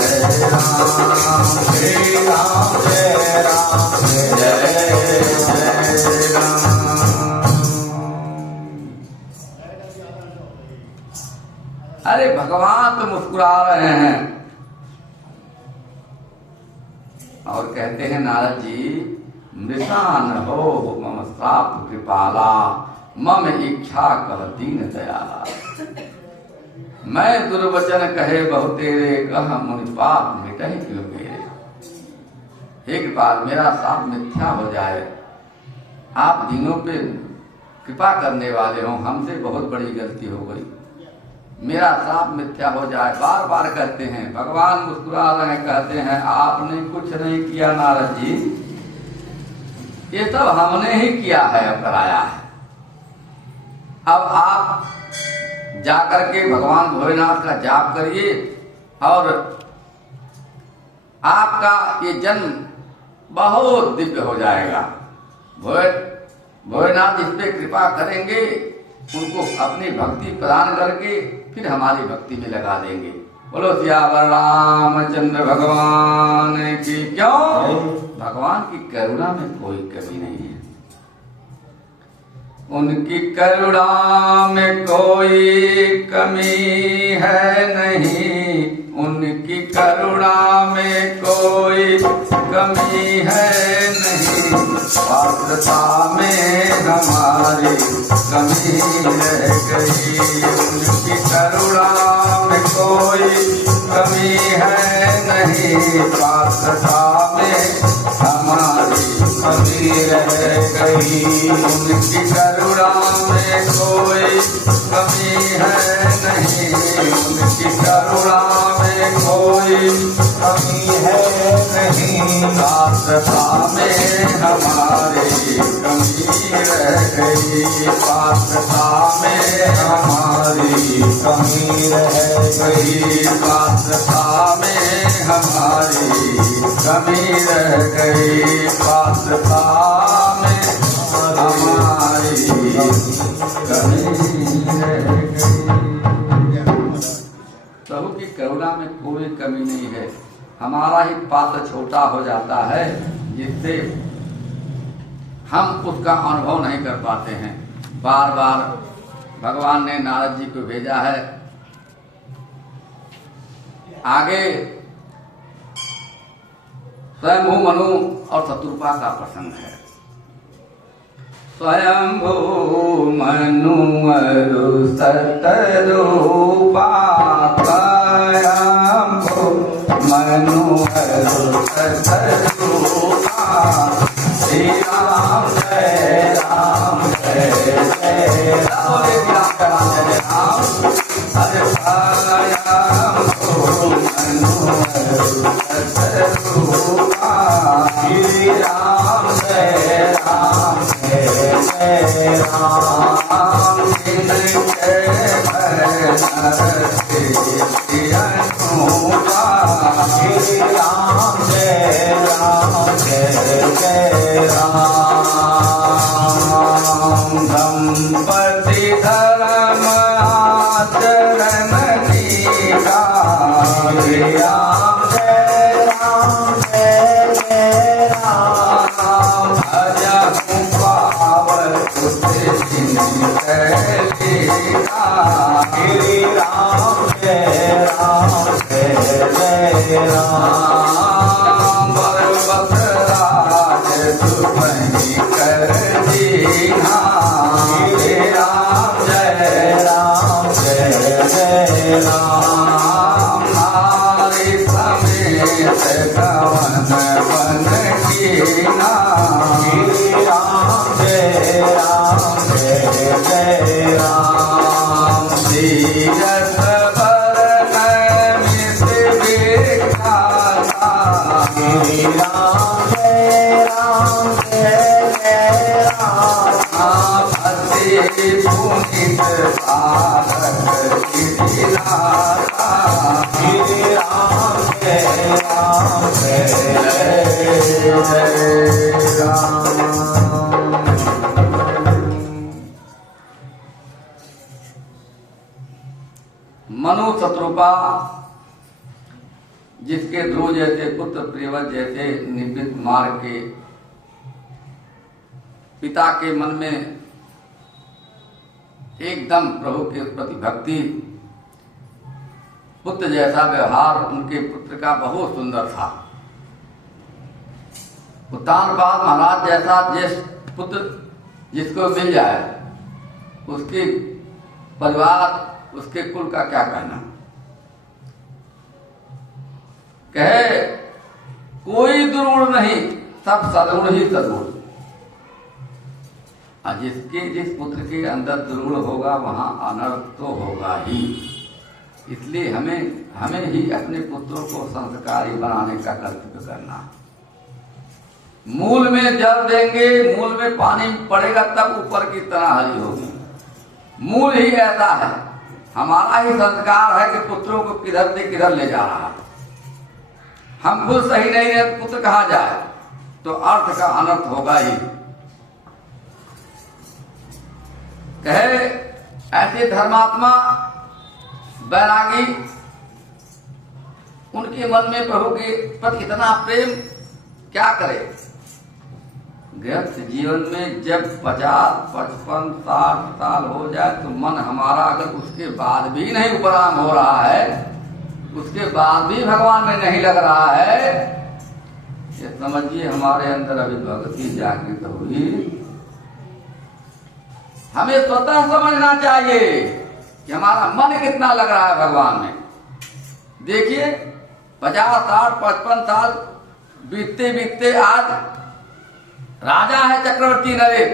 जय राम, श्री राम जय राम जय जय राम। अरे भगवान तो मुस्कुरा रहे हैं और कहते हैं नारद जी, मृषा न हो मम श्राप कृपाला, मम इच्छा कह दीन दयाला। मैं दुर्वचन कहे बहु तेरे, कह मुनि पाप मिटहि क्यों मेरे। हे कृपाल मेरा श्राप मिथ्या हो जाए, आप दिनों पे कृपा करने वाले हो, हमसे बहुत बड़ी गलती हो गई, मेरा श्राप मिथ्या हो जाए। बार बार कहते हैं। भगवान मुस्कुरा रहे हैं, कहते हैं आपने कुछ नहीं किया नारद जी, ये सब हमने ही किया है और कराया है। अब आप जाकर के भगवान भोलेनाथ का जाप करिए और आपका ये जन्म बहुत दिव्य हो जाएगा। भोलेनाथ जिस पे कृपा करेंगे उनको अपनी भक्ति प्रदान करके फिर हमारी भक्ति में लगा देंगे। बोलो सियावर रामचंद्र भगवान की। क्यों? भगवान की करुणा में कोई कमी नहीं है, उनकी करुणा में कोई कमी है नहीं, उनकी करुणा में कोई कमी है नहीं, पात्रता में हमारी कमी रह गई, उनकी करुणा में कोई कमी है नहीं, पात्रता में हमारी कमी रह गई, उनकी करुणा में कोई कमी है नहीं, उनकी करुणा में कोई कमी है नहीं, पात्रता में हमारी कमी रह गई, पात्रता में हमारी कमी रह गई, पात्रता में हमारी कमी रह गई, पात्रता में हमारी कमी रह गई। प्रभु की करुणा में कोई कमी नहीं है, हमारा ही पात्र छोटा हो जाता है जिससे हम उसका अनुभव नहीं कर पाते हैं। बार बार भगवान ने नारद जी को भेजा है। आगे स्वयंभू मनु और शत्रुपा का प्रसंग है। स्वयंभू मनु अरु शतरूपा, स्वयंभू मनु अरु शतरूपा, श्री राम जय राम जय जय राम, जय राम। हरे स्वयंभू मनु अरु शतरूपा, श्री राम जय राम जय जय राम, जिनके भय नरते अनुपा, श्री राम जय राम जय जय राम। दंपति धर्म आचरण नीका, श्री राम मन की ना। जय राम जय जय राम। तीरथ भरन मित विख्याता। श्री राम जय राम जय जय राम। भक्ति पुनित साधक सिद्धिदाता। श्री राम जय राम जय जय राम। मनु शत्रुपा, जिसके ध्रुव जैसे पुत्र प्रियवत जैसे निवृत्त मार्ग के पिता के मन में एकदम प्रभु के प्रति भक्ति, पुत्र जैसा व्यवहार उनके पुत्र का बहुत सुंदर था। उत्तानपाद महाराज जैसा जिस पुत्र जिसको मिल जाए, उसके परिवार उसके कुल का क्या कहना। कहे कोई दुर्गुण नहीं, सब सद्गुण ही सद्गुण। जिस पुत्र के अंदर दुर्गुण होगा वहां अनर्थ तो होगा ही। इसलिए हमें ही अपने पुत्रों को संस्कारी बनाने का कर्तव्य करना। मूल में जल देंगे, मूल में पानी पड़ेगा तब ऊपर की तरह हरी होगी। मूल ही ऐसा है, हमारा ही संस्कार है कि पुत्रों को किधर से किधर ले जा रहा है। हम खुद सही नहीं है, पुत्र कहाँ जाए, तो अर्थ का अनर्थ होगा ही। कहे ऐसे धर्मात्मा बैरागी, उनके मन में प्रभु के प्रति इतना प्रेम, क्या करे। गृहस्थ जीवन में जब 50, 55, 60 साल हो जाए तो मन हमारा अगर उसके बाद भी नहीं उपराम हो रहा है, उसके बाद भी भगवान में नहीं लग रहा है, ये समझिए हमारे अंदर अभी भक्ति जागृत हुई। हमें स्वतः समझना चाहिए कि हमारा मन कितना लग रहा है भगवान में। देखिए 50, 60, 55 साल बीतते बीतते आज राजा है चक्रवर्ती नरेश,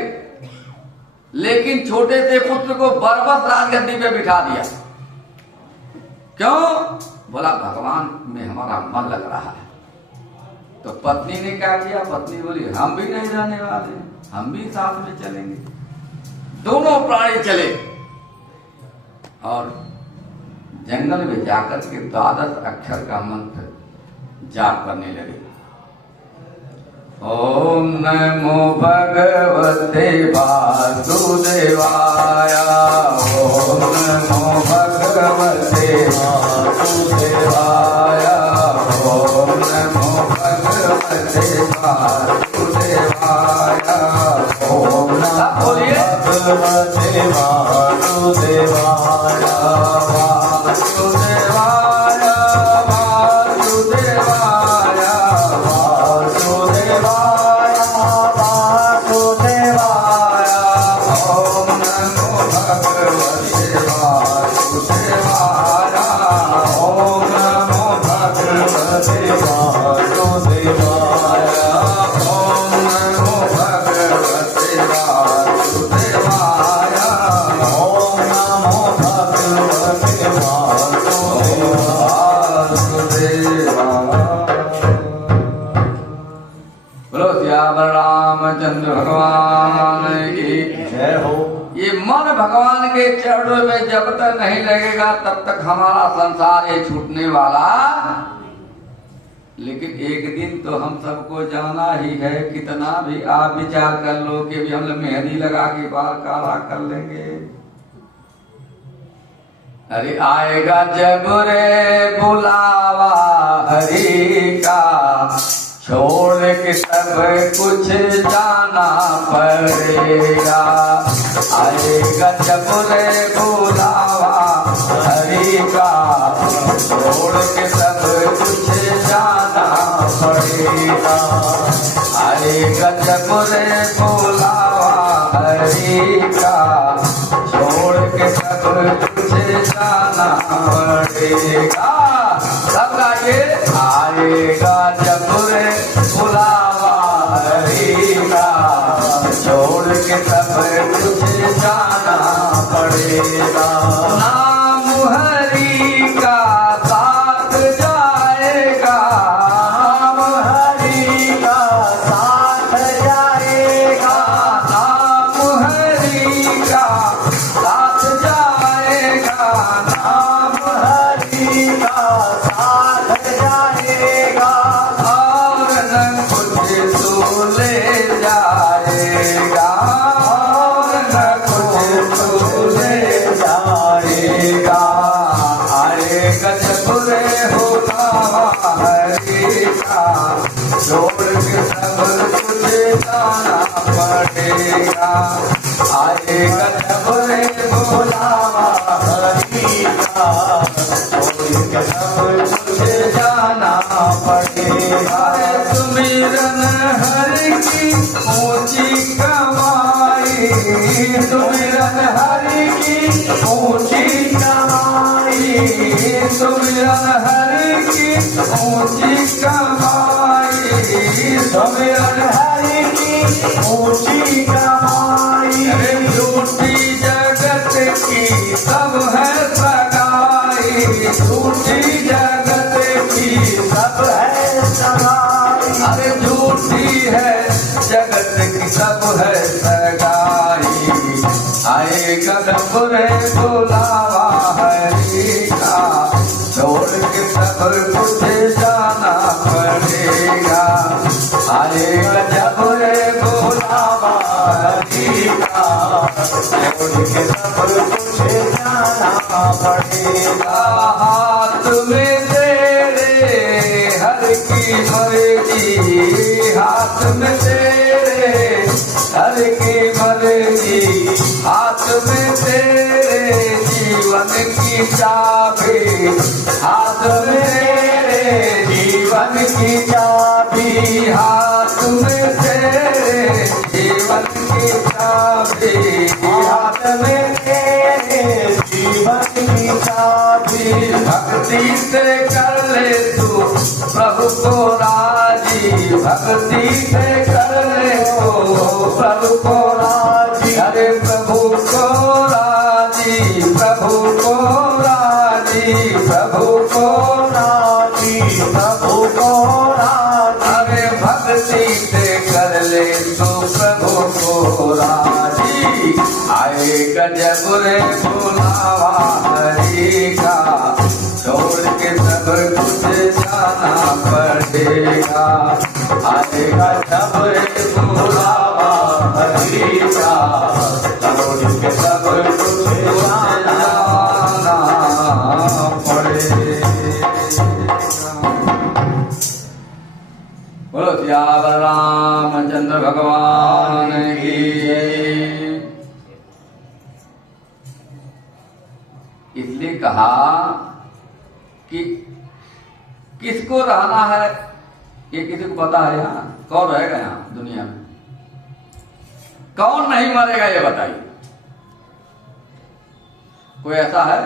लेकिन छोटे से पुत्र को बरबस राजगद्दी पे बिठा दिया। क्यों? बोला भगवान में हमारा मन लग रहा है। तो पत्नी ने क्या किया? पत्नी बोली हम भी नहीं रहने वाले, हम भी साथ में चलेंगे। दोनों प्राणी चले और जंगल में जाकर के 12 अक्षर का मंत्र जाप करने लगे। ओम नमो भगवते वासुदेवाय। ओम नमो भगवते वासुदेवाय। ओम नमो भगवते वासुदेवाय। ओम नमो भगवते वासुदेवाय। वासुदेवाय वासुदेवाय वासुदेवाय वासुदेवाय। ओम नमो भगवते वासुदेवाय। ओम नमो भगवते वासुदेवाय। ओम नमो भगवते वासुदेवाय। ओम नमो भगवते वासुदेवाय। बोलो श्याम रामचंद्र भगवान की जय हो। ये मन भगवान के चरणों में जब तक नहीं लगेगा तब तक हमारा संसार ये छूटने वाला। लेकिन एक दिन तो हम सबको जाना ही है। कितना भी आप विचार कर लो कि भी हम लोग मेहंदी लगा के बाल काला कर लेंगे। अरे आएगा जब रे बुलावा हरि का, छोड़ के सब कुछ जाना पड़ेगा। आएगा जब रे बुलावा हरि का, छोड़ के सब कुछ जाना पड़ेगा। आएगा जब रे बुलावा हरि का, छोड़ के सब कुछ जाना पड़ेगा। सब गाइए। आएगा जब रे बुला पड़ेगा। नाम हरि का साथ जाएगा, नाम हरि का साथ जाएगा। नाम हरि का साथ जाएगा, नाम हरि का साथ जाएगा। और न कुछ तू ले जाएगा, और न कुछ तू ले जाएगा। आएगा जब रे होगा हरि का, छोड़ के सब कुछ जाना पड़ेगा। आएगा जब रे बुलावा हरि का, छोड़ के सब कुछ जाना पड़ेगा। सुमिरन हरि की ऊंची कमाई, सुमिरन हरि की ऊंची कमाई, सुमिरन हरि की ऊंची कमाई, सुमिरन हरि की ऊंची कमाई। अरे झूठी जगत की सब है सगाई, झूठी जगत की सब है सगाई। अरे झूठी है जगत की सब है सगाई। आएगा जब रे बुलावा हरि का, छोड़ के सब कुछ जाना पड़ेगा। आएगा जब रे बुलावा हरि का, छोड़ के सब कुछ जाना पड़ेगा। हाथ में तेरे हर की मर्जी, हाथ में तेरे हर की मर्जी, हाथ में तेरे जीवन की चाबी, हाथ में तेरे जीवन की चाबी, हाथ में तेरे जीवन की चाबी, हाथ में तेरे जीवन की चाबी। भक्ति से कर ले तू प्रभु को राजी, भक्ति से कर ले तू प्रभु को राजी। अरे प्रभु को राजी, प्रभु को राजी, प्रभु को राजी, प्रभु को राजी। अरे भक्ति से कर ले तू प्रभु को राजी। आएगा जब रे बुलावा हरि का, छोड़ के सब कुछ जाना पड़ेगा। आएगा जब रे बुलावा हरि का, छोड़ के सब कुछ जाना पड़ेगा। बोलो सियावर रामचंद्र भगवान की जय। इसलिए कहा कि किसको रहना है ये किसी को पता है? यहाँ कौन रहेगा? यहाँ दुनिया में कौन नहीं मरेगा ये बताइए? कोई ऐसा है?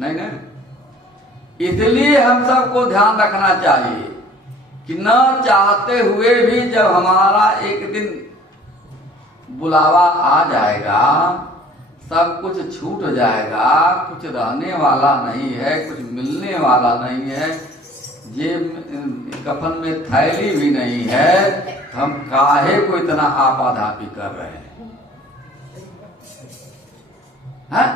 नहीं नहीं। इसलिए हम सबको ध्यान रखना चाहिए कि न चाहते हुए भी जब हमारा एक दिन बुलावा आ जाएगा, सब कुछ छूट जाएगा, कुछ रहने वाला नहीं है, कुछ मिलने वाला नहीं है, जेब कफन में थैली भी नहीं है, हम काहे को इतना आपाधापी कर रहे हैं?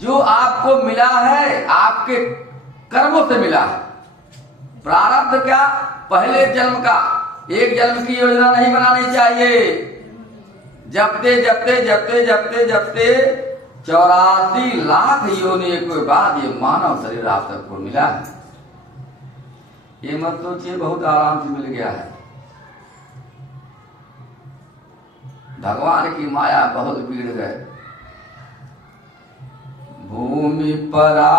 जो आपको मिला है आपके कर्मों से मिला है। प्रारब्ध क्या? पहले जन्म का, एक जन्म की योजना नहीं बनानी चाहिए। जपते जपते जपते जपते जपते 84 लाख योनि के बाद ये मानव शरीर आप सबको मिला है। ये मत सोचिए बहुत आराम से मिल गया है। भगवान की माया बहुत भीड़ गए। भूमि परा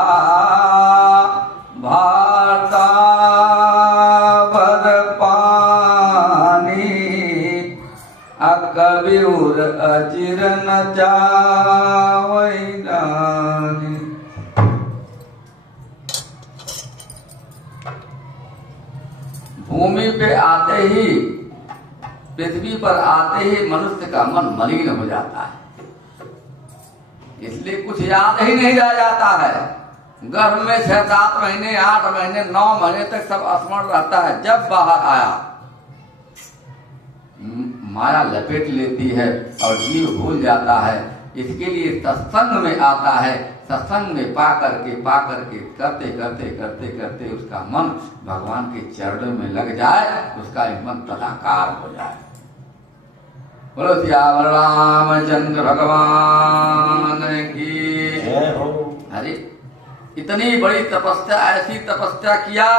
भाता भर पानी, कबीर अचिर न जावै जानी। भूमि पे आते ही पृथ्वी पर आते ही मनुष्य का मन मलिन हो जाता है, इसलिए कुछ याद ही नहीं रह जाता है। गर्भ में 6-7 महीने, 8 महीने, 9 महीने तक सब स्मरण रहता है। जब बाहर आया माया लपेट लेती है और जीव भूल जाता है। इसके लिए सत्संग में आता है, सत्संग में पा करके करते करते करते करते उसका मन भगवान के चरणों में लग जाए, उसका मन तदाकार हो जाए। बोलो सियावर रामचंद्र भगवान की जय हो। अरे इतनी बड़ी तपस्या, ऐसी तपस्या किया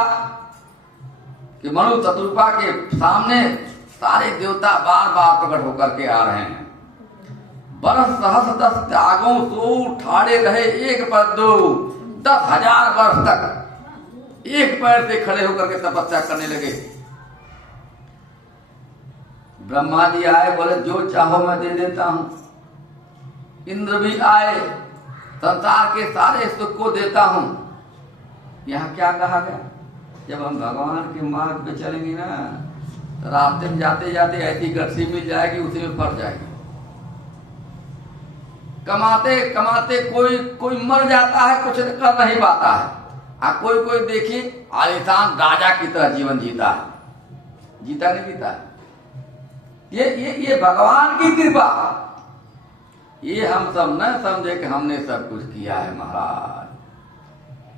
कि मनु चतुर्पा के सामने सारे देवता बार बार प्रकट होकर के आ रहे हैं। बरस सहस्र 10 त्यागों सो ठाड़े रहे, एक पर 2 10,000 वर्ष तक एक पैर से खड़े होकर के तपस्या करने लगे। ब्रह्मा जी आए, बोले जो चाहो मैं दे देता हूं। इंद्र भी आए, संसार के सारे सुख को देता हूं। यहां क्या कहा गया? जब हम भगवान के मार्ग पे चलेंगे ना, तो रास्ते में जाते जाते ऐसी गठसी मिल जाएगी, उसी में फंस जाएगी। कमाते कमाते कोई मर जाता है, कुछ कर नहीं पाता है। कोई देखिए आलिशान राजा की तरह जीवन जीता है, जीता नहीं जीता है। ये भगवान की कृपा। ये हम सब न समझे कि हमने सब कुछ किया है महाराज,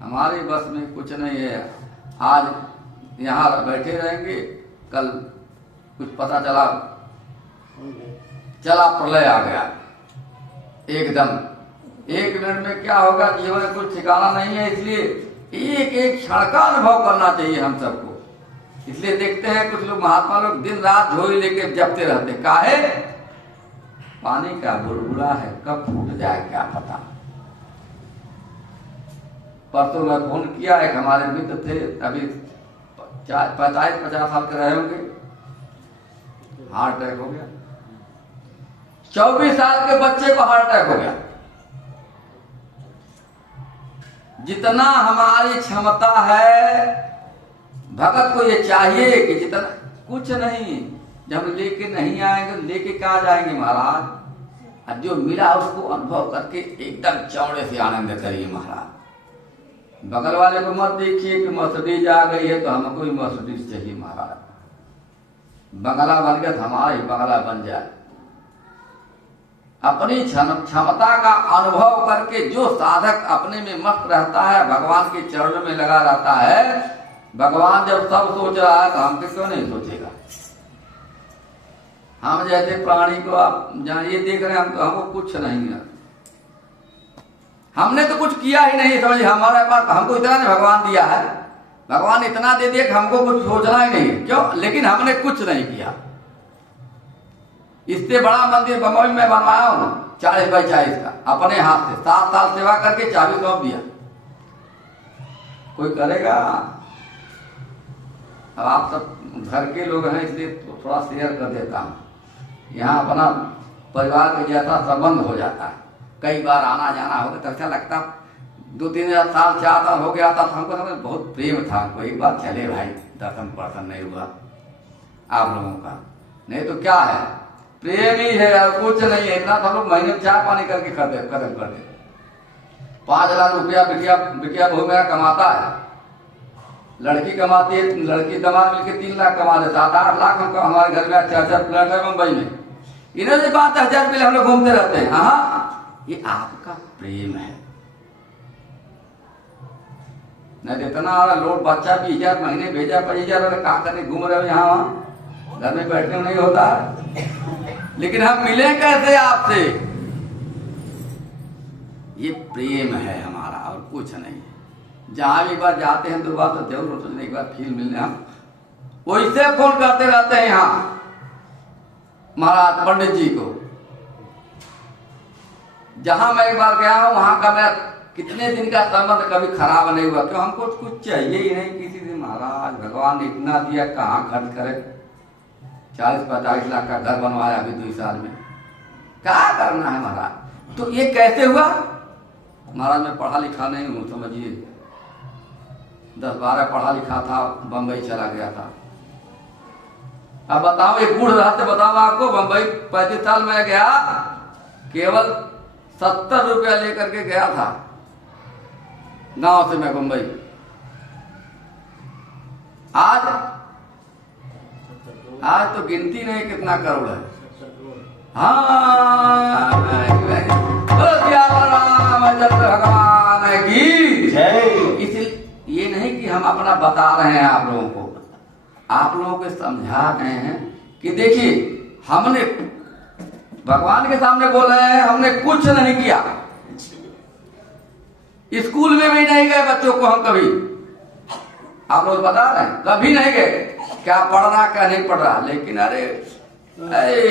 हमारे बस में कुछ नहीं है। आज यहाँ बैठे रहेंगे, कल कुछ पता चला प्रलय आ गया एकदम। 1 मिनट में क्या होगा जीवन में कुछ ठिकाना नहीं है। इसलिए एक एक क्षण का अनुभव करना चाहिए हम सबको। इसलिए देखते हैं कुछ लोग, महात्मा लोग दिन रात झोली लेके जपते रहते। काहे? पानी का बुलबुला है, कब फूट जाए क्या पता। परसों मैं फोन किया, एक हमारे मित्र थे, अभी 45-50 साल के रहे होंगे, हार्ट अटैक हो गया। 24 साल के बच्चे को हार्ट अटैक हो गया। जितना हमारी क्षमता है, भगत को ये चाहिए कि जितना, कुछ नहीं, जब लेके नहीं आएंगे लेके कहा जाएंगे महाराज। अब जो मिला उसको अनुभव करके एकदम चौड़े से आनंद करिए महाराज। बगल वाले को मत देखिए कि मर्सिडीज आ गई है तो हमको भी मर्सिडीज चाहिए महाराज। बंगला बन गया तो हमारा ही बंगला बन जाए। अपनी क्षमता का अनुभव करके जो साधक अपने में मस्त रहता है, भगवान के चरणों में लगा रहता है, भगवान जब सब सोच रहा है तो हमको क्यों नहीं सोचेगा। हम जैसे प्राणी को आप जहां ये देख रहे हैं, हमको कुछ नहीं है, हमने तो कुछ किया ही नहीं। समझिए हमारे पास, हमको इतना नहीं भगवान दिया है, भगवान इतना दे दिया कि हमको कुछ सोचना ही नहीं। क्यों? लेकिन हमने कुछ नहीं किया। इससे बड़ा मंदिर बम्बई में बनवाया हूं 40x40 का, अपने हाथ से 7 साल सेवा करके चाबी सौंप दिया। कोई करेगा? अब आप सब घर के लोग हैं, इसलिए तो थोड़ा शेयर कर देता हूं। यहाँ अपना परिवार के जैसा संबंध हो जाता है। कई बार आना जाना होगा तो अच्छा लगता। 2-3 साल 4 साल हो गया था तो हमको समझ बहुत प्रेम था हमको। एक बार चले भाई, दर्शन नहीं हुआ आप लोगों का, नहीं तो क्या है, प्रेम ही है और कुछ नहीं है। इतना सब लोग महीने में 4 पानी करके खत्म कर दे। 5 लाख रुपया बिटिया बहू मेरा कमाता है, लड़की कमाती है, लड़की दमाद मिलकर 3 लाख कमा दे, 7-8 लाख हमको हमारे घर में 4 फ्लैट है मुंबई में। इन्हें से 5,000 रुपये हम लोग घूमते रहते हैं। हाँ, ये आपका प्रेम है। नहीं तो इतना लोड बच्चा 20,000 महीने भेजा, 25,000 क्या करने घूम रहे हो यहाँ वहां, घर में बैठने में नहीं होता है। लेकिन हम मिले कैसे आपसे? ये प्रेम है हमारा और कुछ नहीं। जहां भी बार जाते हैं 2 बार तो जरूर सोचने एक बार फील मिलने, हम वैसे फोन करते रहते हैं यहाँ महाराज पंडित जी को। जहां मैं एक बार गया हूं वहां का मैं कितने दिन का संबंध कभी खराब नहीं हुआ। क्यों? हमको कुछ चाहिए ही नहीं किसी से महाराज। भगवान ने इतना दिया, कहाँ खर्च करे। 40-45 लाख का घर बनवाया अभी 2 साल में, क्या करना है महाराज। तो ये कैसे हुआ महाराज? मैं पढ़ा लिखा नहीं हूं, समझिए 10-12 पढ़ा लिखा था, बंबई चला गया था। अब बताओ, एक गूढ़ रहस्य बताओ आपको। बंबई 35 साल में गया, केवल 70 रुपया लेकर के गया था गांव से मैं बंबई। आज तो गिनती नहीं कितना करोड़ है। हाँ, रामचंद्र भगवान की जय। इसलिए ये नहीं कि हम अपना बता रहे हैं आप लोगों को, आप लोगों को समझा रहे हैं कि देखिए हमने भगवान के सामने बोल रहे हैं, हमने कुछ नहीं किया। स्कूल में भी नहीं गए बच्चों को हम कभी, आप लोग बता रहे हैं, कभी नहीं गए। क्या पढ़ रहा क्या नहीं पढ़ रहा, लेकिन अरे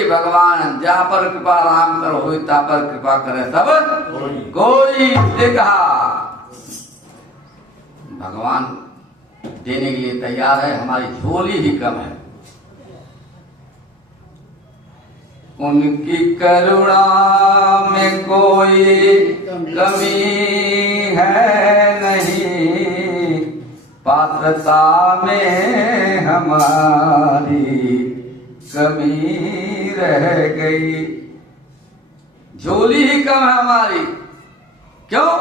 भगवान जहाँ पर कृपा राम कर हो, तहाँ पर कृपा करे सब कोई। से कहा भगवान देने के लिए तैयार है, हमारी झोली ही कम है। उनकी करुणा में कोई कमी है नहीं, पात्रता में हमारी कमी रह गई। झोली ही कम है हमारी। क्यों?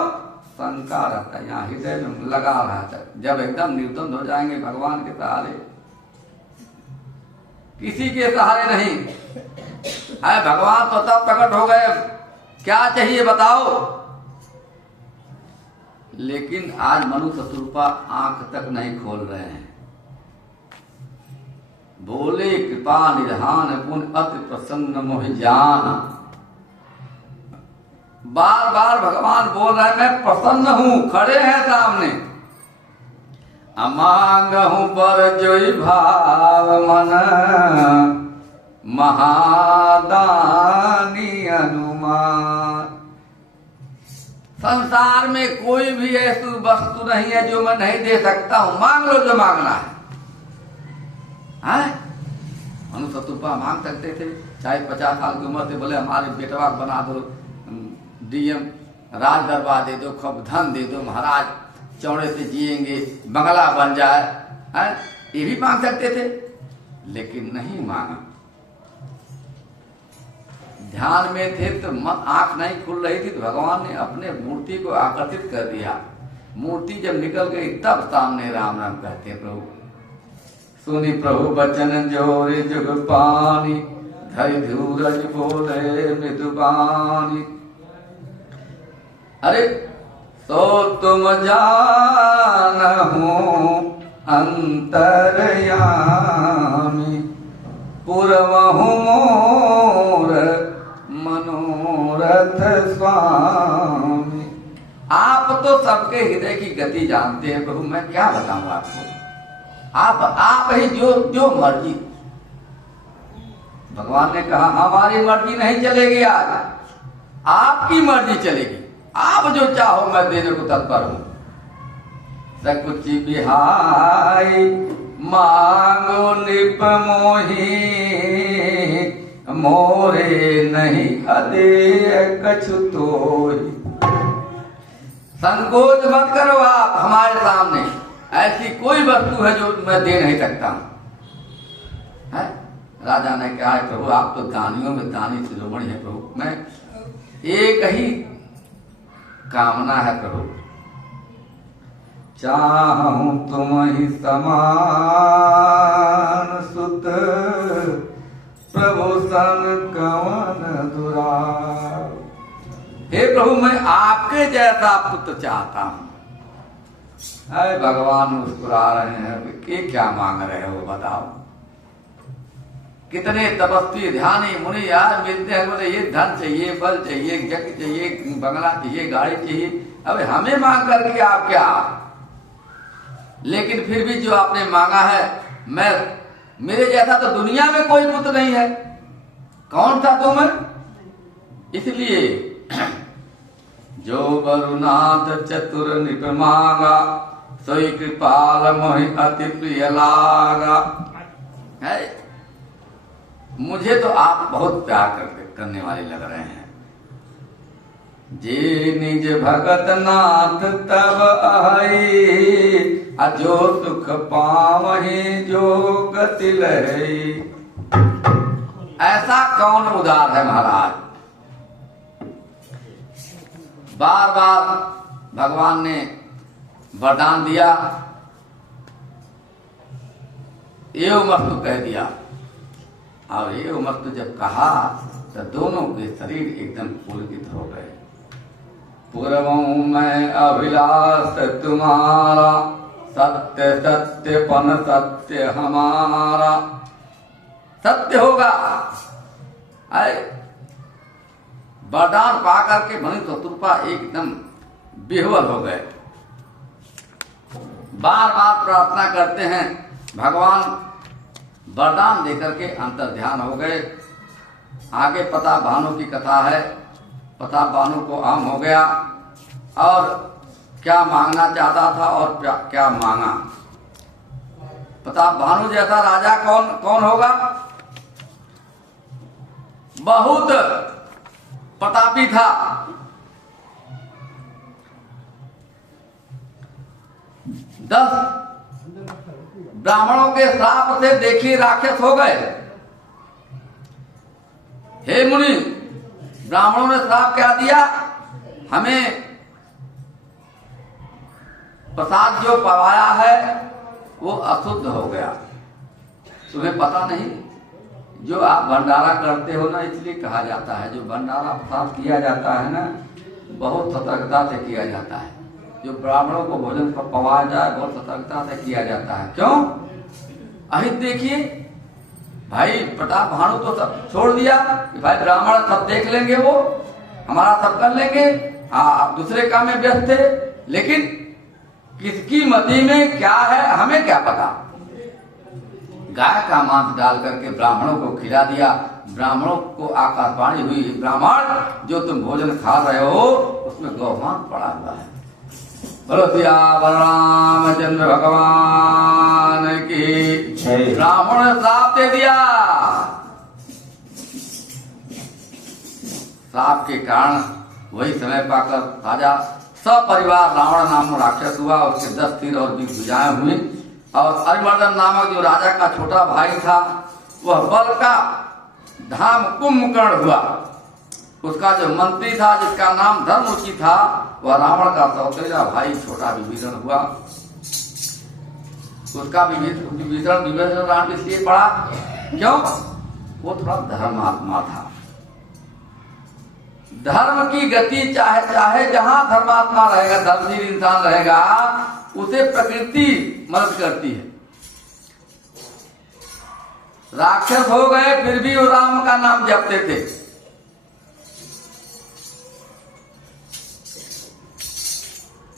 शंका रहता है यहाँ हृदय में लगा रहता है। जब एकदम निर्द्वंद हो जाएंगे भगवान के सहारे, किसी के सहारे नहीं, अरे भगवान तो तब प्रकट हो गए, क्या चाहिए बताओ। लेकिन आज मनुष्य स्वरूपा आंख तक नहीं खोल रहे हैं। बोले कृपा निधान पुण्य अति प्रसन्न मोह जान। बार बार भगवान बोल रहे हैं मैं प्रसन्न हूं, खड़े हैं सामने। अमांग हूं पर जोई भाव मन, महादानी अनुमान। संसार में कोई भी ऐसी वस्तु नहीं है जो मैं नहीं दे सकता हूं। मांग लो जो मांगना है। मनुष्य तुपा मांग सकते थे, चाहे 50 साल की उम्र थे, बोले हमारे बेटवा बना दो, डीएम राज दरबार दे दो, खूब धन दे दो, महाराज चौड़े से जिएंगे, बंगला बन जाए, ये भी मांग सकते थे, लेकिन नहीं मांगा। ध्यान में थे तो मन आंख नहीं खुल रही थी, तो भगवान ने अपने मूर्ति को आकर्षित कर दिया। मूर्ति जब निकल गई तब सामने राम राम कहते प्रभु। सुनी प्रभु बचन जोरे जुग पानी, धरि धूरज बोले मृदुबानी। अरे सो तुम जानहु अंतरयामी, पुरवहु मोर मनोरथ स्वामी। आप तो सबके हृदय की गति जानते हैं प्रभु, मैं क्या बताऊं आपको। आप ही जो मर्जी। भगवान ने कहा हमारी मर्जी नहीं चलेगी, आज आपकी मर्जी चलेगी। आप जो चाहो मैं देने को तत्पर हूं। सकुचि बिहाई मांगो निप मोही, मोरे नहीं अदे कछु तोहि। संकोच मत करो आप हमारे सामने, ऐसी कोई वस्तु है जो मैं दे नहीं सकता है। राजा ने कहा प्रभु आप तो दानियों में दानी शिरोमणि है प्रभु, मैं एक ही कामना है प्रभु, चाहूं तुम ही समान सुत, प्रभु सन कवन दुरार। हे प्रभु मैं आपके जैसा पुत्र चाहता हूं। अरे भगवान मुस्कुरा रहे हैं कि क्या मांग रहे हो बताओ। कितने तपस्वी ध्यानी मुनि आज मिलते हैं, बोले ये धन चाहिए, बल चाहिए, यज्ञ चाहिए, बंगला चाहिए, गाड़ी चाहिए। अब हमें मांग करके आप क्या। लेकिन फिर भी जो आपने मांगा है, मैं मेरे जैसा तो दुनिया में कोई पुत्र नहीं है, कौन था तुम। इसलिए जो वरुनाथ चतुर निप मांगा, सोई कृपाल मोहि अति प्रिय लागा। है मुझे तो आप बहुत प्यार करने वाले लग रहे हैं। जे निज भगत नाथ तब आई, जो सुख पावहि जो गति लहई। ऐसा कौन उदार है महाराज। बार बार भगवान ने वरदान दिया, एव मस्तु कह दिया, और एव मस्तु जब कहा तो दोनों के शरीर एकदम पुलकित हो गए। पूर्वों में अभिलाष तुम्हारा, सत्य सत्य पन सत्य हमारा। सत्य होगा। अरे वरदान पा करके मणि चतुर्पा एकदम बेहवल हो गए। बार बार प्रार्थना करते हैं, भगवान वरदान देकर के अंतर ध्यान हो गए। आगे पता भानु की कथा है। पता भानु को आम हो गया और क्या मांगना चाहता था और क्या मांगा। पता भानु जैसा राजा कौन होगा। बहुत प्रतापी था। दस ब्राह्मणों के श्राप से देखी राक्षस हो गए। हे मुनि, ब्राह्मणों ने श्राप क्या दिया, हमें प्रसाद जो पवाया है वो अशुद्ध हो गया। तुम्हें पता नहीं, जो आप भंडारा करते हो ना, इसलिए कहा जाता है जो भंडारा प्रसाद किया जाता है ना, बहुत सतर्कता से किया जाता है। जो ब्राह्मणों को भोजन पवाया जाए बहुत सतर्कता से किया जाता है। क्यों? अहित देखिए भाई, प्रताप भानु तो सब छोड़ दिया कि भाई ब्राह्मण सब देख लेंगे, वो हमारा सब कर लेंगे, आप दूसरे काम में व्यस्त थे। लेकिन किसकी मति में क्या है हमें क्या पता। गाय का मांस डाल करके ब्राह्मणों को खिला दिया। ब्राह्मणों को आकाशवाणी हुई, ब्राह्मण जो तुम भोजन खा रहे हो उसमें गौमांस पड़ा हुआ है। बोलो सियावर रामचंद्र भगवान की। ब्राह्मण ने श्राप दे दिया। श्राप के कारण वही समय पाकर राजा सपरिवार रावण नाम राक्षस हुआ। उसके 10 तीर और 20 भुजाएं हुई। और अरिमर्दन नामक जो राजा का छोटा भाई था, वह बल का धाम कुंभकर्ण हुआ। उसका जो मंत्री था, जिसका नाम धर्मरुचि था, वह रावण का सौतेला भाई छोटा विभीषण हुआ। उसका विभीषण राम इसलिए पड़ा, क्यों? वो थोड़ा धर्मात्मा था। धर्म की गति चाहे जहां धर्मात्मा रहेगा, धर्मशील इंसान रहेगा, उसे प्रकृति मदद करती है। राक्षस हो गए फिर भी वो राम का नाम जपते थे।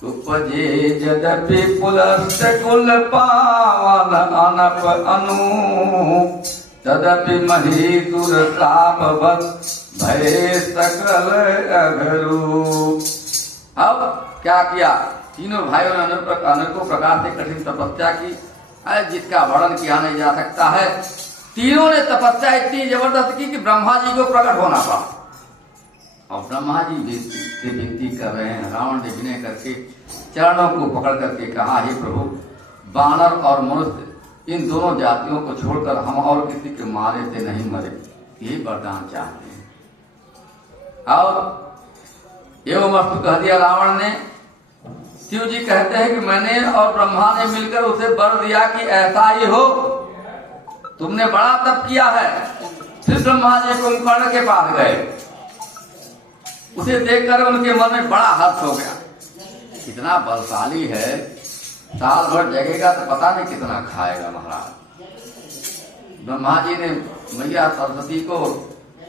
उपजे यद्यपि पुलस्त कुल पावन अनप अनूप, तदपि महीसुर श्रापवत् भये सकल अघरूप। अब क्या किया? तीनों भाइयों ने अनेकों प्रकार से कठिन तपस्या की, जिसका वर्णन किया नहीं जा सकता है। तीनों ने तपस्या इतनी जबरदस्त की कि ब्रह्मा जी को प्रकट होना पड़ा। और ब्रह्मा जी से विनती कर रहे हैं। रावण ने विनय करके चरणों को पकड़ करके कहा, हे प्रभु, बानर और मनुष्य इन दोनों जातियों को छोड़कर हम और किसी के मारे से नहीं मरे, यही वरदान चाहते हैं। और एवं वस्तु कह दिया रावण ने। शिव जी कहते हैं कि मैंने और ब्रह्मा ने मिलकर उसे वर दिया कि ऐसा ही हो। तुमने बड़ा तप किया है। फिर ब्रह्मा जी कुंभकर्ण के पास गए। उसे देखकर उनके मन में बड़ा हर्ष हो गया। कितना बलशाली है, साल भर जगेगा तो पता नहीं कितना खाएगा महाराज। ब्रह्मा जी ने मैया सरस्वती को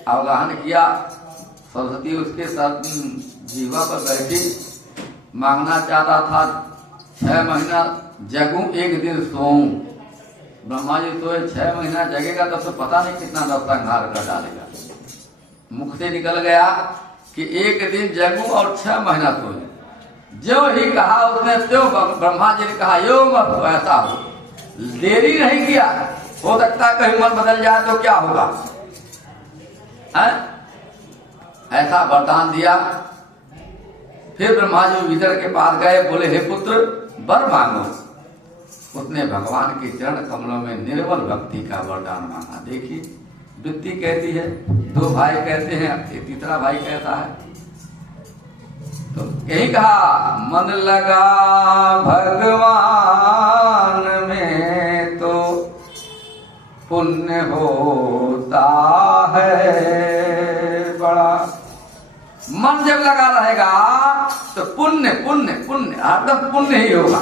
आवाहन किया। सरस्वती उसके जीवा पर बैठी, मांगना चाहता था 6 महीना जगूं 1 दिन सोऊं। ब्रह्मा जी सोए 6 महीना जगेगा तो पता नहीं कितना नरसंहार कर डालेगा। मुख से निकल गया कि 1 दिन जगूं और 6 महीना सोए। जो ही कहा उसने त्यों ब्रह्मा जी ने कहा, यो मत ऐसा हो। देरी नहीं किया, हो सकता है कहीं मन बदल जाए तो क्या होगा। ऐसा वरदान दिया। फिर ब्रह्मा जी विदर के पास गए, बोले हे पुत्र वर मांगो। उसने भगवान के चरण कमलों में निर्बल भक्ति का वरदान मांगा। देखिए, वृत्ति कहती है, दो भाई कहते हैं, एक तीसरा भाई कहता है। तो यही कहा, मन लगा भगवान में तो पुण्य होता है बड़ा। मन जब लगा रहेगा तो पुण्य पुण्य पुण्य हरदम पुण्य ही होगा,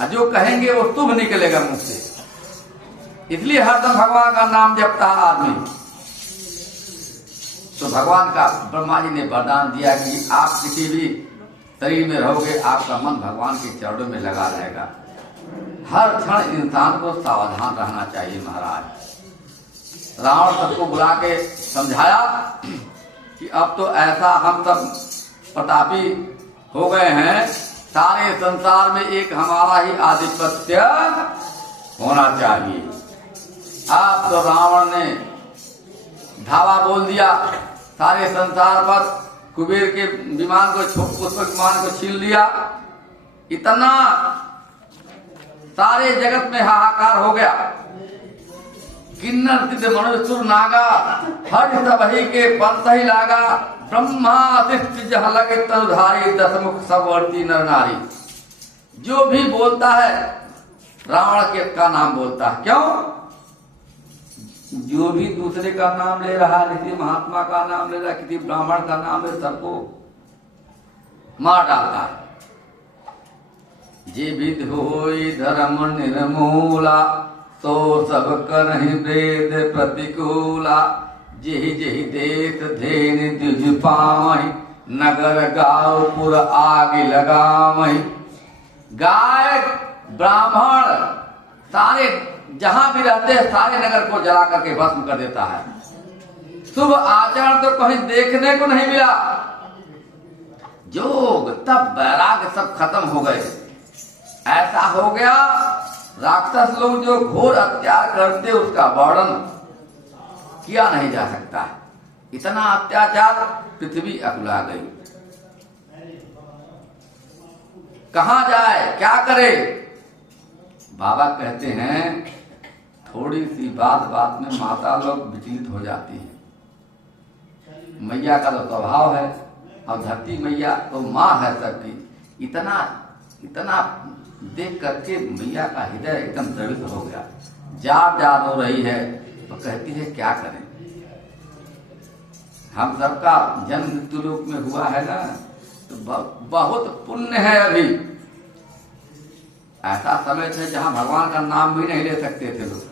और जो कहेंगे वो शुभ निकलेगा मुंह से। इसलिए हरदम भगवान का नाम जपता है आदमी। तो भगवान का ब्रह्मा जी ने वरदान दिया कि आप किसी भी शरीर में रहोगे, आपका मन भगवान के चरणों में लगा रहेगा। हर क्षण इंसान को सावधान रहना चाहिए महाराज। रावण सबको बुला के समझाया कि अब तो ऐसा हम सब प्रतापी हो गए हैं, सारे संसार में एक हमारा ही आधिपत्य होना चाहिए। अब तो रावण ने धावा बोल दिया सारे संसार पर, कुबेर के विमान को, पुष्पक विमान को छीन लिया। इतना सारे जगत में हाहाकार हो गया। किन्नर सिद्ध मनुष्य सुर नागा, हर सबही के पंथ ही लागा। ब्रह्मा शिष्ट जहाँ लगे तनुधारी, दशमुख सबवर्ती नर नारी। जो भी बोलता है रावण के का नाम बोलता है। क्यों? जो भी दूसरे का नाम ले रहा है, किसी महात्मा का नाम ले रहा है, किसी ब्राह्मण का नाम ले, सबको मार डालता है। जे विध होई धर्म निर्मूला, तो सब करहि वेद प्रतिकूला। जेहि जेहि देश धेन द्विज पावहि, नगर गाँव पुर आग लगावहि। गाय ब्राह्मण सारे जहां भी रहते हैं, सारे नगर को जला करके भस्म कर देता है। शुभ आचरण तो कहीं देखने को नहीं मिला। योग तप वैराग्य सब खत्म हो गए। ऐसा हो गया, राक्षस लोग जो घोर अत्याचार करते उसका वर्णन किया नहीं जा सकता। इतना अत्याचार, पृथ्वी अकुला गई। कहां जाए, क्या करे? बाबा कहते हैं थोड़ी सी बात में माता लोग विचलित हो जाती है। मैया का तो स्वभाव है, और धरती मैया तो माँ है सबकी। इतना इतना देख करके मैया का हृदय एकदम द्रवित हो गया। जार हो रही है तो कहती है क्या करें, हम सबका जन्म मृत्यु लोक में हुआ है ना, तो बहुत पुण्य है। अभी ऐसा समय थे जहां भगवान का नाम भी नहीं ले सकते थे लोग।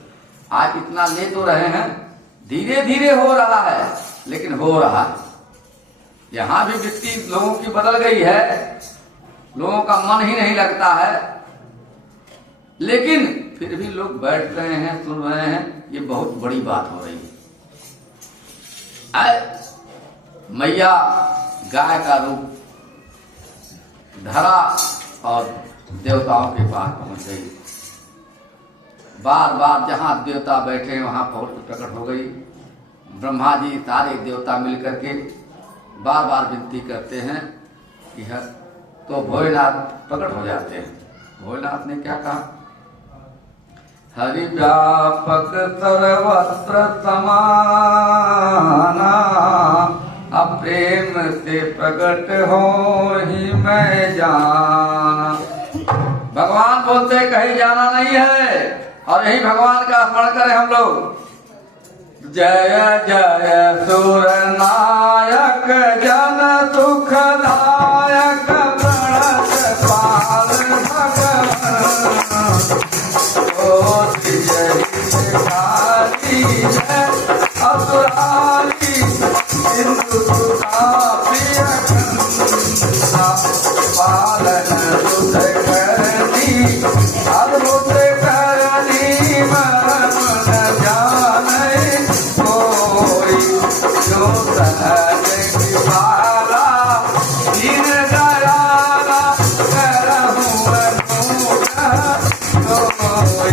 आज इतना ले तो रहे हैं, धीरे धीरे हो रहा है, लेकिन हो रहा है। यहाँ भी वृत्ति लोगों की बदल गई है, लोगों का मन ही नहीं लगता है, लेकिन फिर भी लोग बैठ रहे हैं, सुन रहे हैं। ये बहुत बड़ी बात हो रही है। मैया गाय का रूप धरा और देवताओं के पास पहुंच गई। बार बार जहां देवता बैठे वहां पहुंच प्रकट हो गई। ब्रह्मा जी सारे देवता मिलकर के बार बार विनती करते हैं कि तो भोलेनाथ प्रकट हो जाते हैं। भोलेनाथ ने क्या कहा? हरि व्यापक सर्वत्र समाना, अप्रेम से प्रकट हो ही मैं जाना। भगवान बोलते कहीं जाना नहीं है, और यही भगवान का स्मरण करें हम लोग। जय जय सुर नायक जन सुखदायक, प्रणत पाल भगवान। ओ जय असुरारी सिंधु सुधा प्रिय कंसा, पालन सुध करनी अद्भुत करनी, मरम न जाने कोई। जो सहज कृपाला दीन दयाला, करहु अनुग्रह कोई।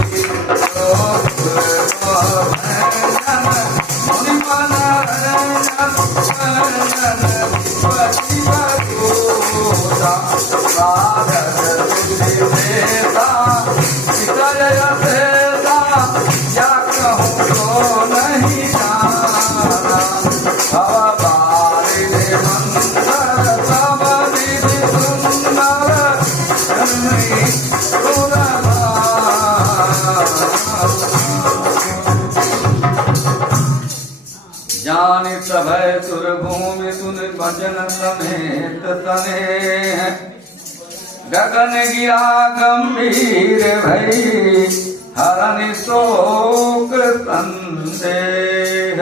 ज्ञानी सभय सुर भूमि सुन भजन समेत तने गगन गिरा गंभीर भई हरनि शोक संदेह।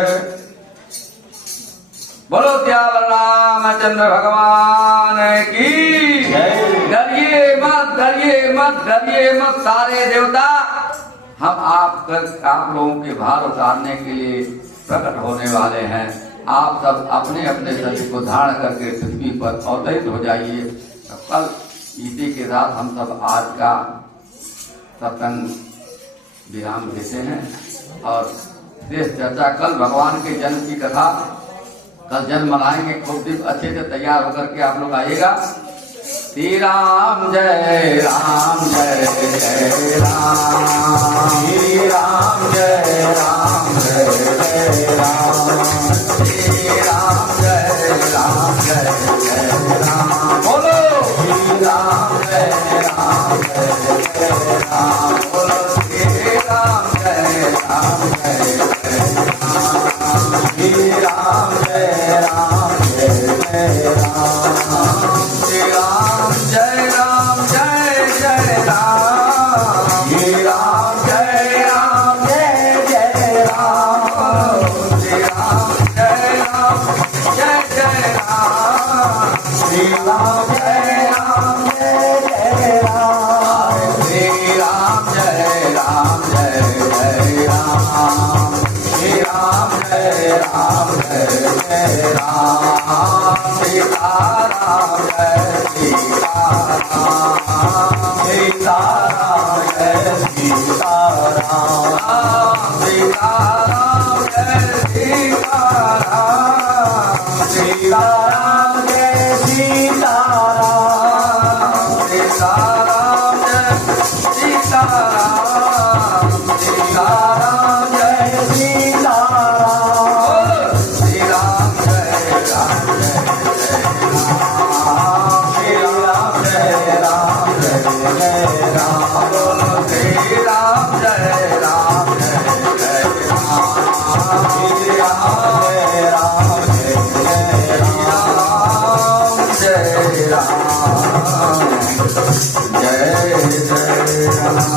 बोलो त्यावर रामचंद्र भगवान की डरिए मत डरिए मत डरिए मत सारे देवता, हम आप लोगों के भार उतारने के लिए प्रकट होने वाले हैं। आप सब अपने अपने शरीर को धारण करके पृथ्वी पर अवतरित हो जाइए। कल इसी के साथ हम सब आज का सत्संग विराम देते हैं और शेष चर्चा कल भगवान के जन्म की कथा, कल जन्म मनाएंगे। खूब दिन अच्छे से तैयार होकर के आप लोग आइएगा। श्री राम जय राम जय जय राम, श्री राम जय राम जय जय राम, श्री राम जय राम जय जय राम। बोलो श्री राम जय राम जय जय राम, बोलो श्री राम जय राम जय जय राम, श्री राम जय राम जय जय राम, श्री राम जय राम जय जय राम, श्री राम जय राम जय जय राम, श्री राम जय राम जय जय राम, श्री राम जय राम जय जय राम, श्री राम जय राम जय जय राम, श्री राम जय राम जय जय राम, सीताराम जय सीताराम, सीताराम जय सीताराम, सीताराम जय सीताराम, सीताराम जय सीताराम, सीताराम जय सीताराम, सीताराम जय सीताराम, श्री राम जय राम जय जय राम, श्री राम जय राम जय जय राम, बोलो श्री राम जय राम जय जय राम, श्री राम जय राम जय जय राम, जय राम जय जय राम।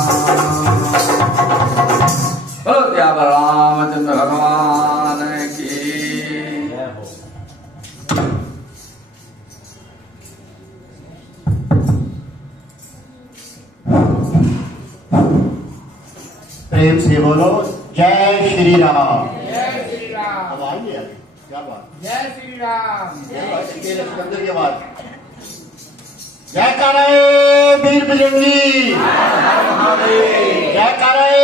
बोलो त्यावर रामचंद्र भगवान की। प्रेम से बोलो जय श्री राम। जय श्री राम। अब आइए, क्या बात, जय श्री राम। सिकंदर की आवाज। जय करे वीर बजरंगी, जय करे